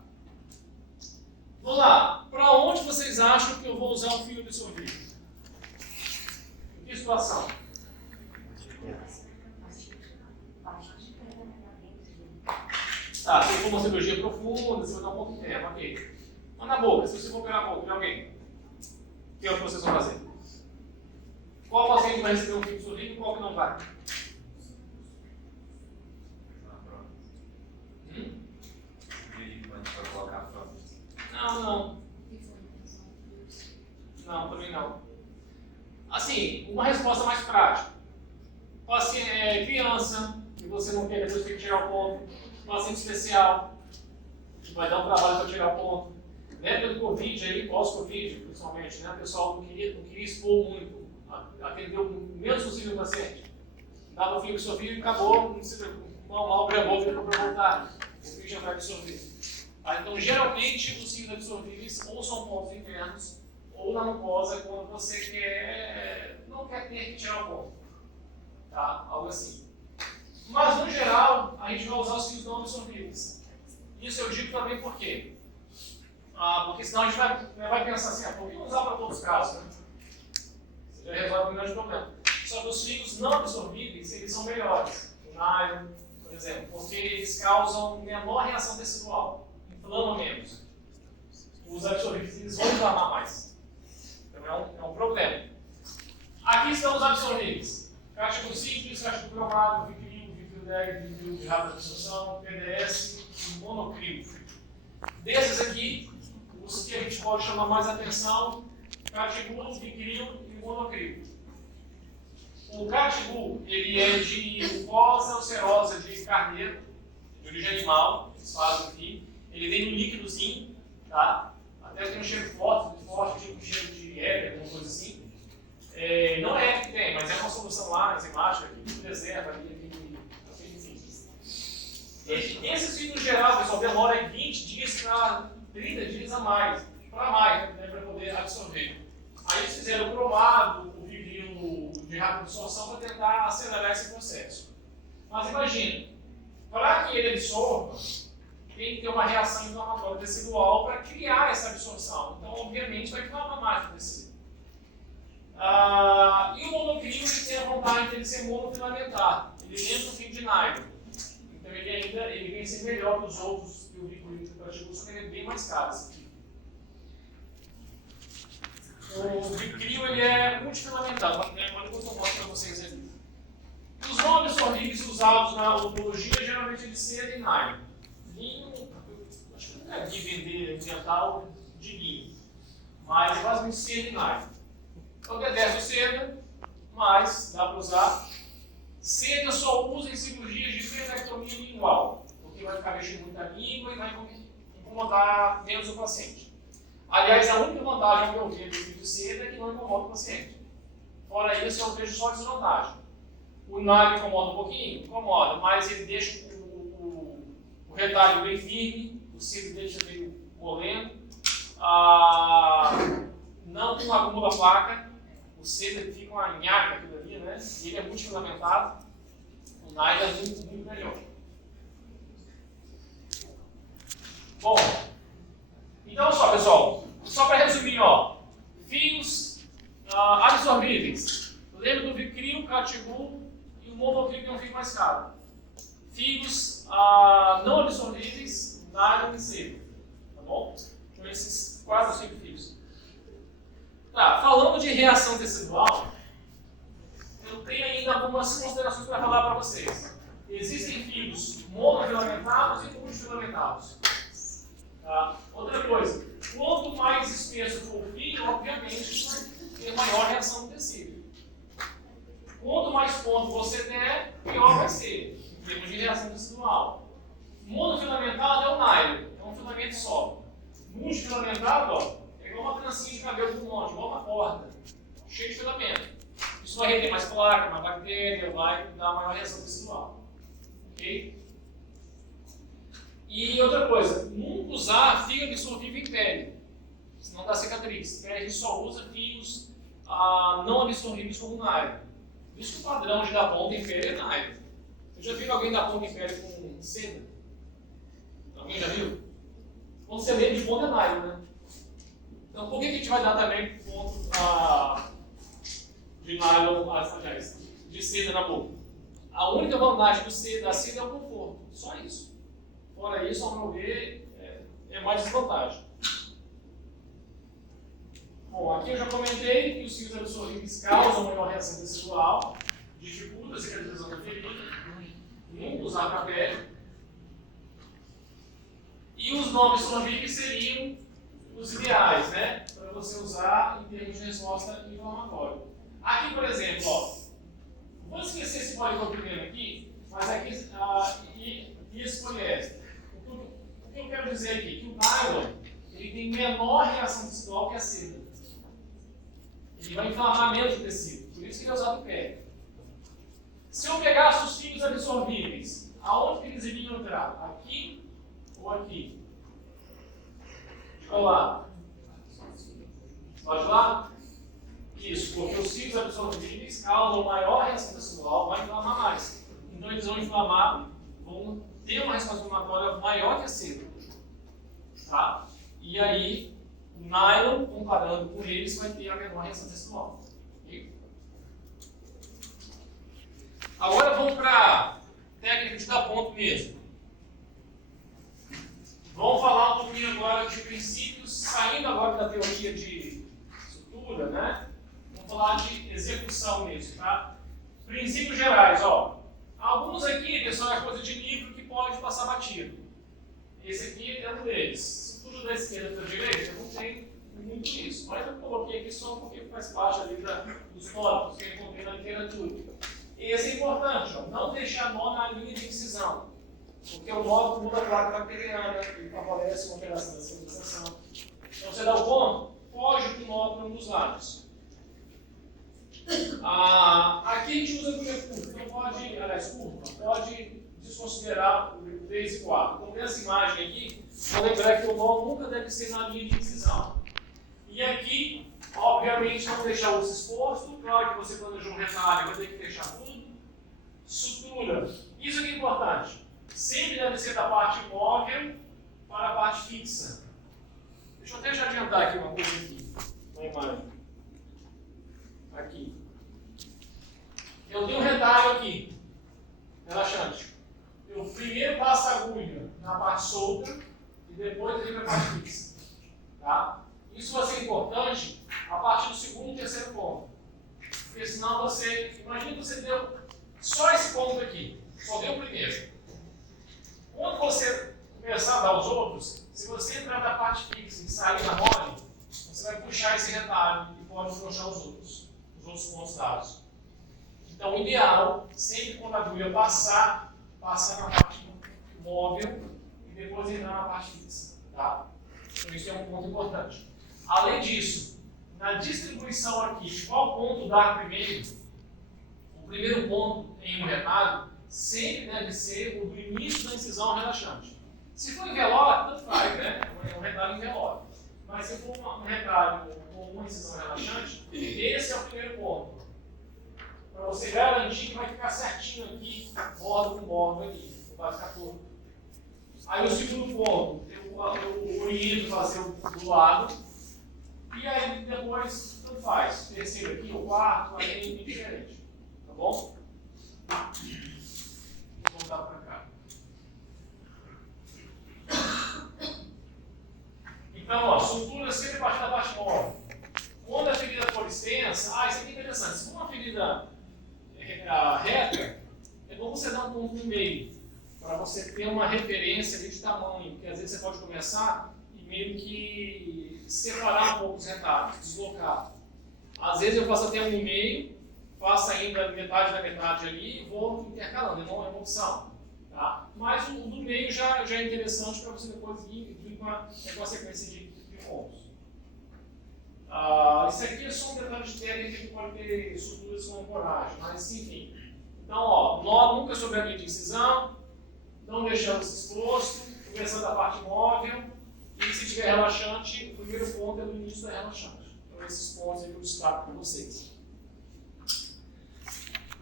Vamos lá. Para onde vocês acham que eu vou usar um fio absorvível? Em que situação? Tá, se for uma cirurgia profunda, você vai dar um pouco de tempo, ok. Mas na boca, se você for operar a boca de alguém, o que é o que vocês vão fazer? Qual paciente vai receber um fio absorvível e qual que não vai? Não. Não, também não. Assim, uma resposta mais prática. Paciente, criança, que você não quer, depois tem que tirar o ponto. Paciente especial, que vai dar um trabalho para tirar o ponto. Na época do Covid, aí, pós-Covid, principalmente, né? O pessoal não queria expor muito. Atendeu o menos possível o paciente. Dava o fio absorvível e acabou, não se preocupe. Mal gravou, ficou para voltar. O fio já vai absorver. Então, geralmente, os fios absorvíveis ou são pontos internos ou na mucosa quando você não quer ter que tirar o ponto. Tá? Algo assim. Mas, no geral, a gente vai usar os fios não absorvíveis. Isso eu digo também por quê? Porque senão a gente vai pensar assim, por que não usar para todos os casos? Né? Você já resolve um grande problema. Só que os fios não absorvíveis, eles são melhores. O nylon, por exemplo, porque eles causam menor reação tecidual. Inflamam menos. Os absorvíveis eles vão inflamar mais. Então é um problema. Aqui estão os absorvíveis. Cático simples, cático cromado, vitril, vitril DEG, vitril de rápida absorção, PDS e monocrio. Desses aqui, os que a gente pode chamar mais atenção, cático, vitril e monocrio. O cático, ele é de mucosa ulcerosa de carneiro, de origem animal, eles fazem aqui. Ele vem no líquidozinho, tá? Até tem um cheiro forte, tipo um cheiro de éter, alguma coisa assim. Não é que tem, mas é uma solução lá, enzimática, que preserva ali, enfim. Esses fios, no geral, pessoal, demora 20 dias para 30 dias a mais, né, para poder absorver. Aí eles fizeram o cromado, o vitril de rápida absorção para tentar acelerar esse processo. Mas imagina, para que ele absorva, tem que ter uma reação inflamatória tecidual para criar essa absorção. Então, obviamente, vai inflamar mais o tecido. E o monocrio ele tem a vantagem de ele ser monofilamentar. Ele lembra o fio de nylon. Então, ele vem ser melhor que os outros que eu vi por isso para só que ele é bem mais caro. Esse aqui. O vicrio ele é multifilamentar. Depois eu mostro para vocês aqui. Os não absorvíveis usados na odontologia geralmente é de seda e nylon. Linho, acho que nunca vi vender ambiental de linho, mas é basicamente seda e nylon. Eu detesto seda, mas dá para usar. Seda só usa em cirurgias de frenectomia lingual, porque vai ficar mexendo muito na língua e vai incomodar menos o paciente. Aliás, a única vantagem que eu vejo do fio de seda é que não incomoda o paciente. Fora isso, eu vejo só desvantagem. O nylon incomoda um pouquinho? Incomoda, mas ele deixa o retalho bem firme, o cílio deixa meio molendo, não acumula placa, o cílio fica uma nhaca aquilo ali, né? E ele é muito filamentado, o nylon é muito, muito melhor. Bom, então só pessoal, só para resumir, fios absorvíveis. Lembra do vicrio, catibu e o monocrio que é um fio mais caro. Fios não absorvíveis, nylon e seda, tá bom? Então esses 4 ou 5 fios. Tá, falando de reação tecidual, eu tenho ainda algumas considerações para falar para vocês. Existem fios monofilamentados e multifilamentados. Tá? Outra coisa, quanto mais espesso filamentado, ó, é igual uma trancinha de cabelo do monte, igual uma corda, cheia de filamento. Isso vai reter mais placa, mais bactéria, vai dar maior reação tecidual. Ok? E outra coisa, nunca usar fio absorvível em pele, senão dá cicatriz. A gente só usa fios não absorvíveis como nylon. Por isso que o padrão de dar ponta em pele é nylon. Você já viu alguém dar ponta em pele com seda? Alguém já viu? Quando você lê de ponta é nylon, né? Então por que a gente vai dar também ponto de nylon, aliás, de seda na boca? A única vantagem da seda é o conforto, só isso. Fora isso, ao meu ver, é mais desvantagem. Bom, aqui eu já comentei que os fios absorvíveis causam maior reação tecidual, dificulta a cicatrização da ferida, nunca usar para a pele. E os não absorvíveis seriam os ideais, né? Para você usar em termos de resposta inflamatória. Aqui, por exemplo, ó, vou esquecer esse policopileno aqui, mas aqui e esse poliéster. O que eu quero dizer aqui? Que o nylon ele tem menor reação tecidual que a seda. Ele vai inflamar menos o tecido, por isso que ele é usado em pele. Se eu pegasse os fios absorvíveis, aonde que eles iriam entrar? Aqui ou aqui? Qual lado? Pode lá? Isso, porque os fios absorvíveis causam maior reação tecidual, vai inflamar mais. Então eles vão inflamar, vão ter uma resposta inflamatória maior que a seda. Tá? E aí, o nylon, comparando com eles, vai ter a menor reação tecidual. Okay? Agora vamos para a técnica de dar ponto mesmo. Vamos falar um pouquinho agora de princípios, saindo agora da teoria de estrutura, né? Vamos falar de execução mesmo, tá? Princípios gerais, ó. Alguns aqui, pessoal, é coisa de livro que pode passar batido. Esse aqui é um deles. Se tudo da esquerda para a direita, não tem muito isso. Mas eu coloquei aqui só porque faz parte ali dos tópicos que eu encontrei na literatura. Esse é importante, ó, não deixar nó na linha de incisão. Porque o nó muda a placa bacteriana, ele favorece uma operação da cicatrização. Então você dá o ponto, foge com o nó para um dos lados. Aqui a gente usa agulha curta, então pode desconsiderar o 3 e 4. Então, nessa imagem aqui, vou lembrar que o nó nunca deve ser na linha de incisão. E aqui, obviamente, não deixar o osso exposto. Claro que você planejou um retalho, vai ter que fechar tudo. Sutura. Isso aqui é importante. Sempre deve ser da parte móvel para a parte fixa. Deixa eu até já adiantar aqui uma coisa aqui, na imagem. Aqui. Eu tenho um retalho aqui, relaxante. Eu primeiro passo a agulha na parte solta e depois eu venho para a parte fixa. Tá? Isso vai ser importante a partir do segundo e terceiro ponto. Porque senão você, imagina que você deu só esse ponto aqui, só deu o primeiro. Quando você começar a dar os outros, se você entrar na parte fixa e sair na mole, você vai puxar esse retalho e pode afrouxar os outros pontos dados. Então, o ideal, sempre quando a agulha passar na parte móvel e depois entrar na parte fixa. Tá? Então, isso é um ponto importante. Além disso, na distribuição aqui, de qual ponto dar primeiro, o primeiro ponto em um retalho sempre deve ser o do início da incisão relaxante. Se for envelope, tanto faz, né? É um retalho envelope. Mas se for um retalho com uma incisão relaxante, esse é o primeiro ponto. Para você garantir que vai ficar certinho aqui, bordo com bordo aqui. Não vai ficar torto. Aí o segundo ponto, eu oriento fazer do lado. E aí depois, tanto faz. Terceiro aqui, o quarto, aí é diferente. Tá bom? Vou voltar para cá. Então, ó, sutura sempre a partir da parte móvel. Quando a ferida for extensa, isso aqui é interessante. Se for uma ferida reta, é bom você dar um ponto no meio, para você ter uma referência ali de tamanho, porque às vezes você pode começar e meio que separar um pouco os retalhos, deslocar. Às vezes eu faço até um no meio, faço ainda metade da metade ali e vou intercalando, não é uma opção. Tá? Mas o do meio já é interessante para você depois ir com uma sequência de Isso aqui é só um detalhe de técnica que pode ter estruturas com ancoragem, mas enfim. Então, ó, nó nunca sobre a linha de incisão, não deixando se exposto, começando a parte móvel, e se tiver relaxante, o primeiro ponto é do início da relaxante. Então, esses pontos aí que eu destaco para vocês.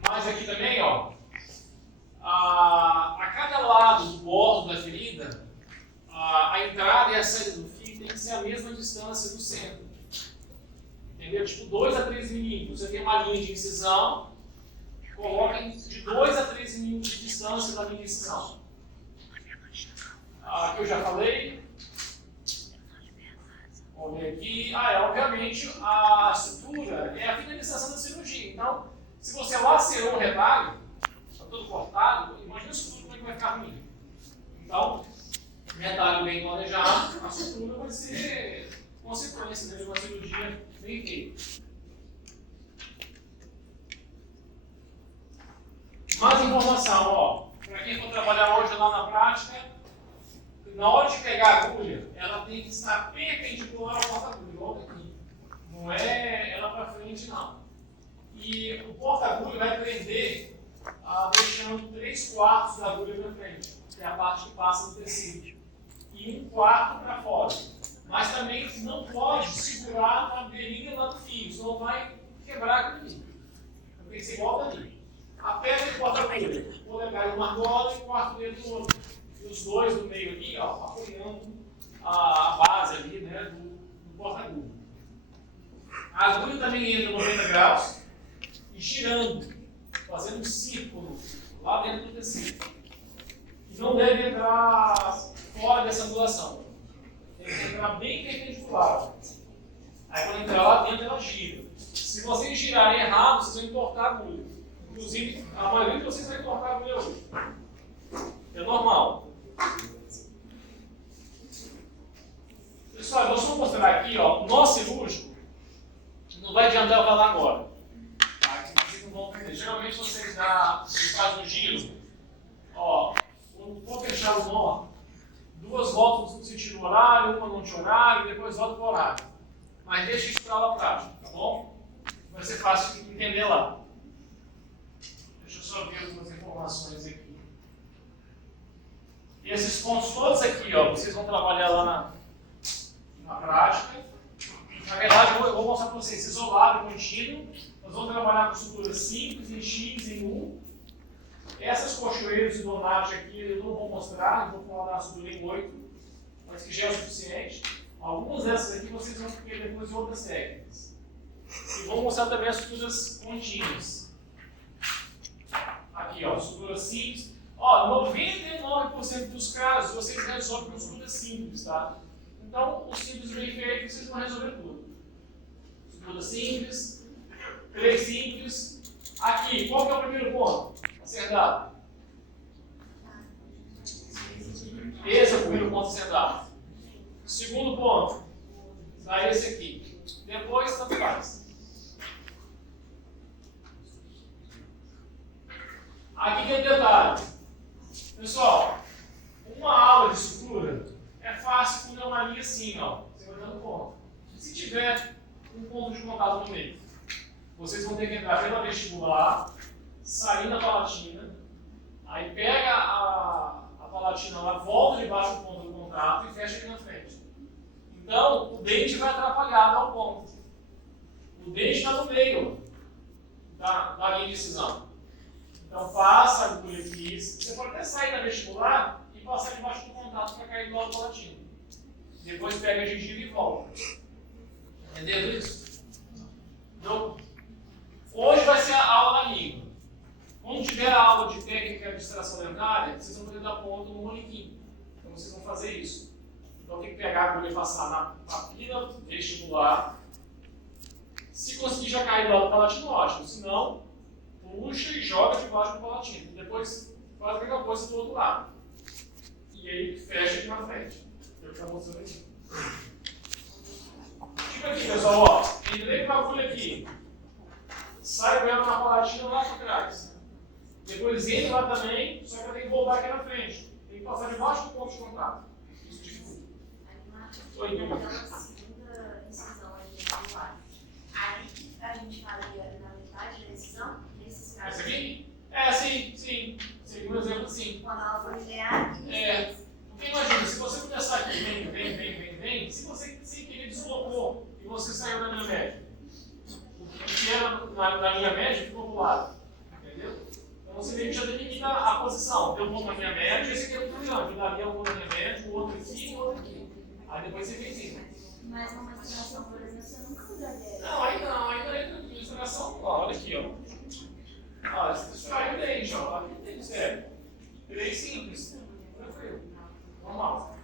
Mas aqui também, ó, a cada lado do bordo da ferida, a entrada e a saída do fio tem que ser a mesma distância do centro. Entendeu? Tipo 2 a 3 milímetros. Você tem uma linha de incisão, coloquem de 2 a 3 milímetros de distância da linha de incisão. Aqui eu já falei. Vamos ver aqui. Obviamente, a sutura é a finalização da cirurgia. Então, se você lacerou um retalho, está todo cortado, imagina a sutura como é que vai ficar ruim. Então, retalho bem planejado, a sutura vai ser consequência de uma cirurgia bem feita. Mais informação, ó, para quem for trabalhar hoje lá na prática, na hora de pegar a agulha, ela tem que estar perpendicular ao porta-agulha, igual aqui. Não é ela para frente, não. E o porta-agulha vai prender deixando 3/4 da agulha para frente, que é a parte que passa no tecido, e 1/4 para fora. Mas também não pode segurar na beirinha lá do fio, senão vai quebrar aquilo ali. Então tem que ser igual dali. A pedra do porta-agulha, o polegar de uma argola e o quarto dedo do outro. E os dois do meio ali, ó, apoiando a base ali, né, do porta-agulha. A agulha também entra 90 graus e girando, fazendo um círculo lá dentro do tecido. E não deve entrar fora dessa angulação. Tem que entrar bem perpendicular. Aí quando entrar lá dentro, ela gira. Se vocês girarem errado, vocês vão entortar a agulha. Inclusive, a maioria de vocês vai entortar a agulha hoje. É normal. Pessoal, nós vamos mostrar aqui, ó, nó cirúrgico. Não vai adiantar eu falar agora. Tá? Vocês não vão entender. Geralmente vocês fazem um giro. Ó, quando for fechar o nó, 2 voltas no sentido horário, uma no anti-horário, e depois volta para o horário. Mas deixa isso para aula prática, tá bom? Vai ser fácil de entender lá. Deixa eu só ver algumas informações aqui. E esses pontos todos aqui, ó, vocês vão trabalhar lá na prática. Na verdade, eu vou mostrar para vocês isolado e contínuo. Nós vamos trabalhar com sutura simples, em X, em U. Essas cochoeiras de Donati aqui eu não vou mostrar, eu vou falar da sutura em 8, mas que já é o suficiente. Algumas dessas aqui vocês vão ter depois em outras técnicas. E vou mostrar também as suturas contínuas. Aqui, ó, sutura simples. Ó, 99% dos casos vocês resolvem com sutura simples, tá? Então, o simples bem feito, vocês vão resolver tudo. Sutura simples, 3 simples. Aqui, qual que é o primeiro ponto? Acertado. Esse é o primeiro ponto acertado. Segundo ponto, dá esse aqui. Depois, tanto faz. Aqui tem um detalhe. Pessoal, uma aula de sutura é fácil quando é uma linha assim, ó. Você vai dando ponto. Se tiver um ponto de contato no meio, vocês vão ter que entrar pela vestibular, sair da palatina, aí pega a palatina lá, volta debaixo do ponto do contato e fecha aqui na frente. Então, o dente vai atrapalhar ao ponto. O dente está no meio da linha de incisão. Então, passa a agulha aqui. Você pode até sair da vestibular e passar debaixo do contato para cair do lado palatino. Depois pega a gengiva e volta. Entenderam isso? Então, hoje vai ser a aula da língua. Quando tiver a aula de técnica de extração dentária, vocês vão poder dar ponto no manequim. Então vocês vão fazer isso. Então tem que pegar a agulha e passar na papila vestibular. Se conseguir já cair do lado palatino, ótimo. Se não, puxa e joga debaixo do palatino. Depois faz a mesma coisa do outro lado. E aí fecha aqui na frente. Eu estou mostrando aqui. Fica aqui, pessoal. Ó, entrei com a agulha aqui. Sai com ela na palatina lá para trás. Depois entra lá também, só que eu tenho que voltar aqui na frente. Tem que passar debaixo do ponto de contato. Isso dificulta. Oi, Aquela segunda incisão aí do lado. você saiu da linha média. O que era na linha média ficou pro lado. Entendeu? Então você meio que já delimita a posição. Tem um ponto na linha média, esse aqui é o trilhão. Que dali é um ponto na linha média, o outro aqui e o outro aqui. Aí depois você fez isso. Mas numa situação, por exemplo, você nunca usaria. Não, aí na ilustração, ó, olha aqui, ó. Olha, você distraiu daí, ó. Aqui tem sério. Bem simples. Tranquilo. Normal.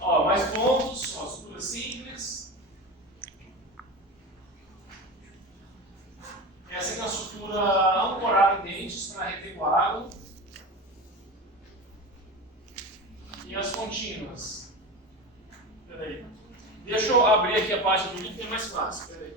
Ó, mais pontos, ó, estrutura simples. Essa aqui é uma estrutura ancorada em dentes para reter o água. E as contínuas. Peraí. Deixa eu abrir aqui a página do livro que é mais fácil. Peraí.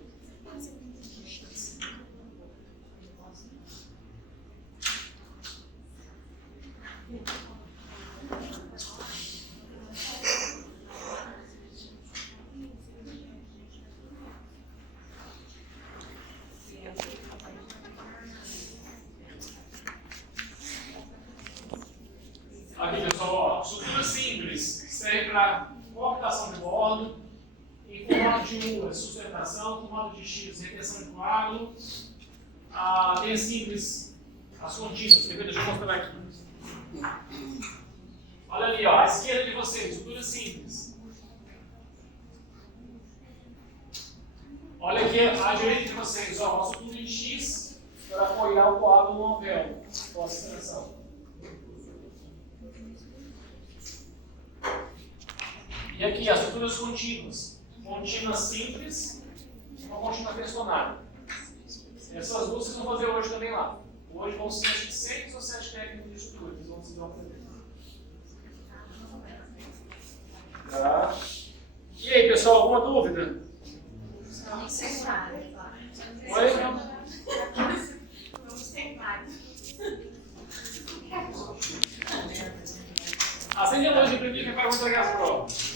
Aqui, pessoal, ó, estrutura simples, que serve para cooptação de bordo, em formato de U, sustentação, formato de X, retenção de coágulo. Tem as simples, as contínuas, deixa eu mostrar aqui. Olha ali, ó, à esquerda de vocês, estrutura simples. Olha aqui à direita de vocês, ó, uma estrutura em X para apoiar o coágulo no alvéolo, com a sustentação. E aqui, as estruturas contínuas. Contínua simples e uma contínua tensionada. Essas duas vocês vão fazer hoje também lá. Hoje vão ser 6 ou 7 técnicas de estrutura. Vocês vão se dar aprender. Tá. E aí, pessoal, alguma dúvida? Vamos tentar. Oi? Vamos tentar. Acende a luz de imprimir que é para entregar as provas.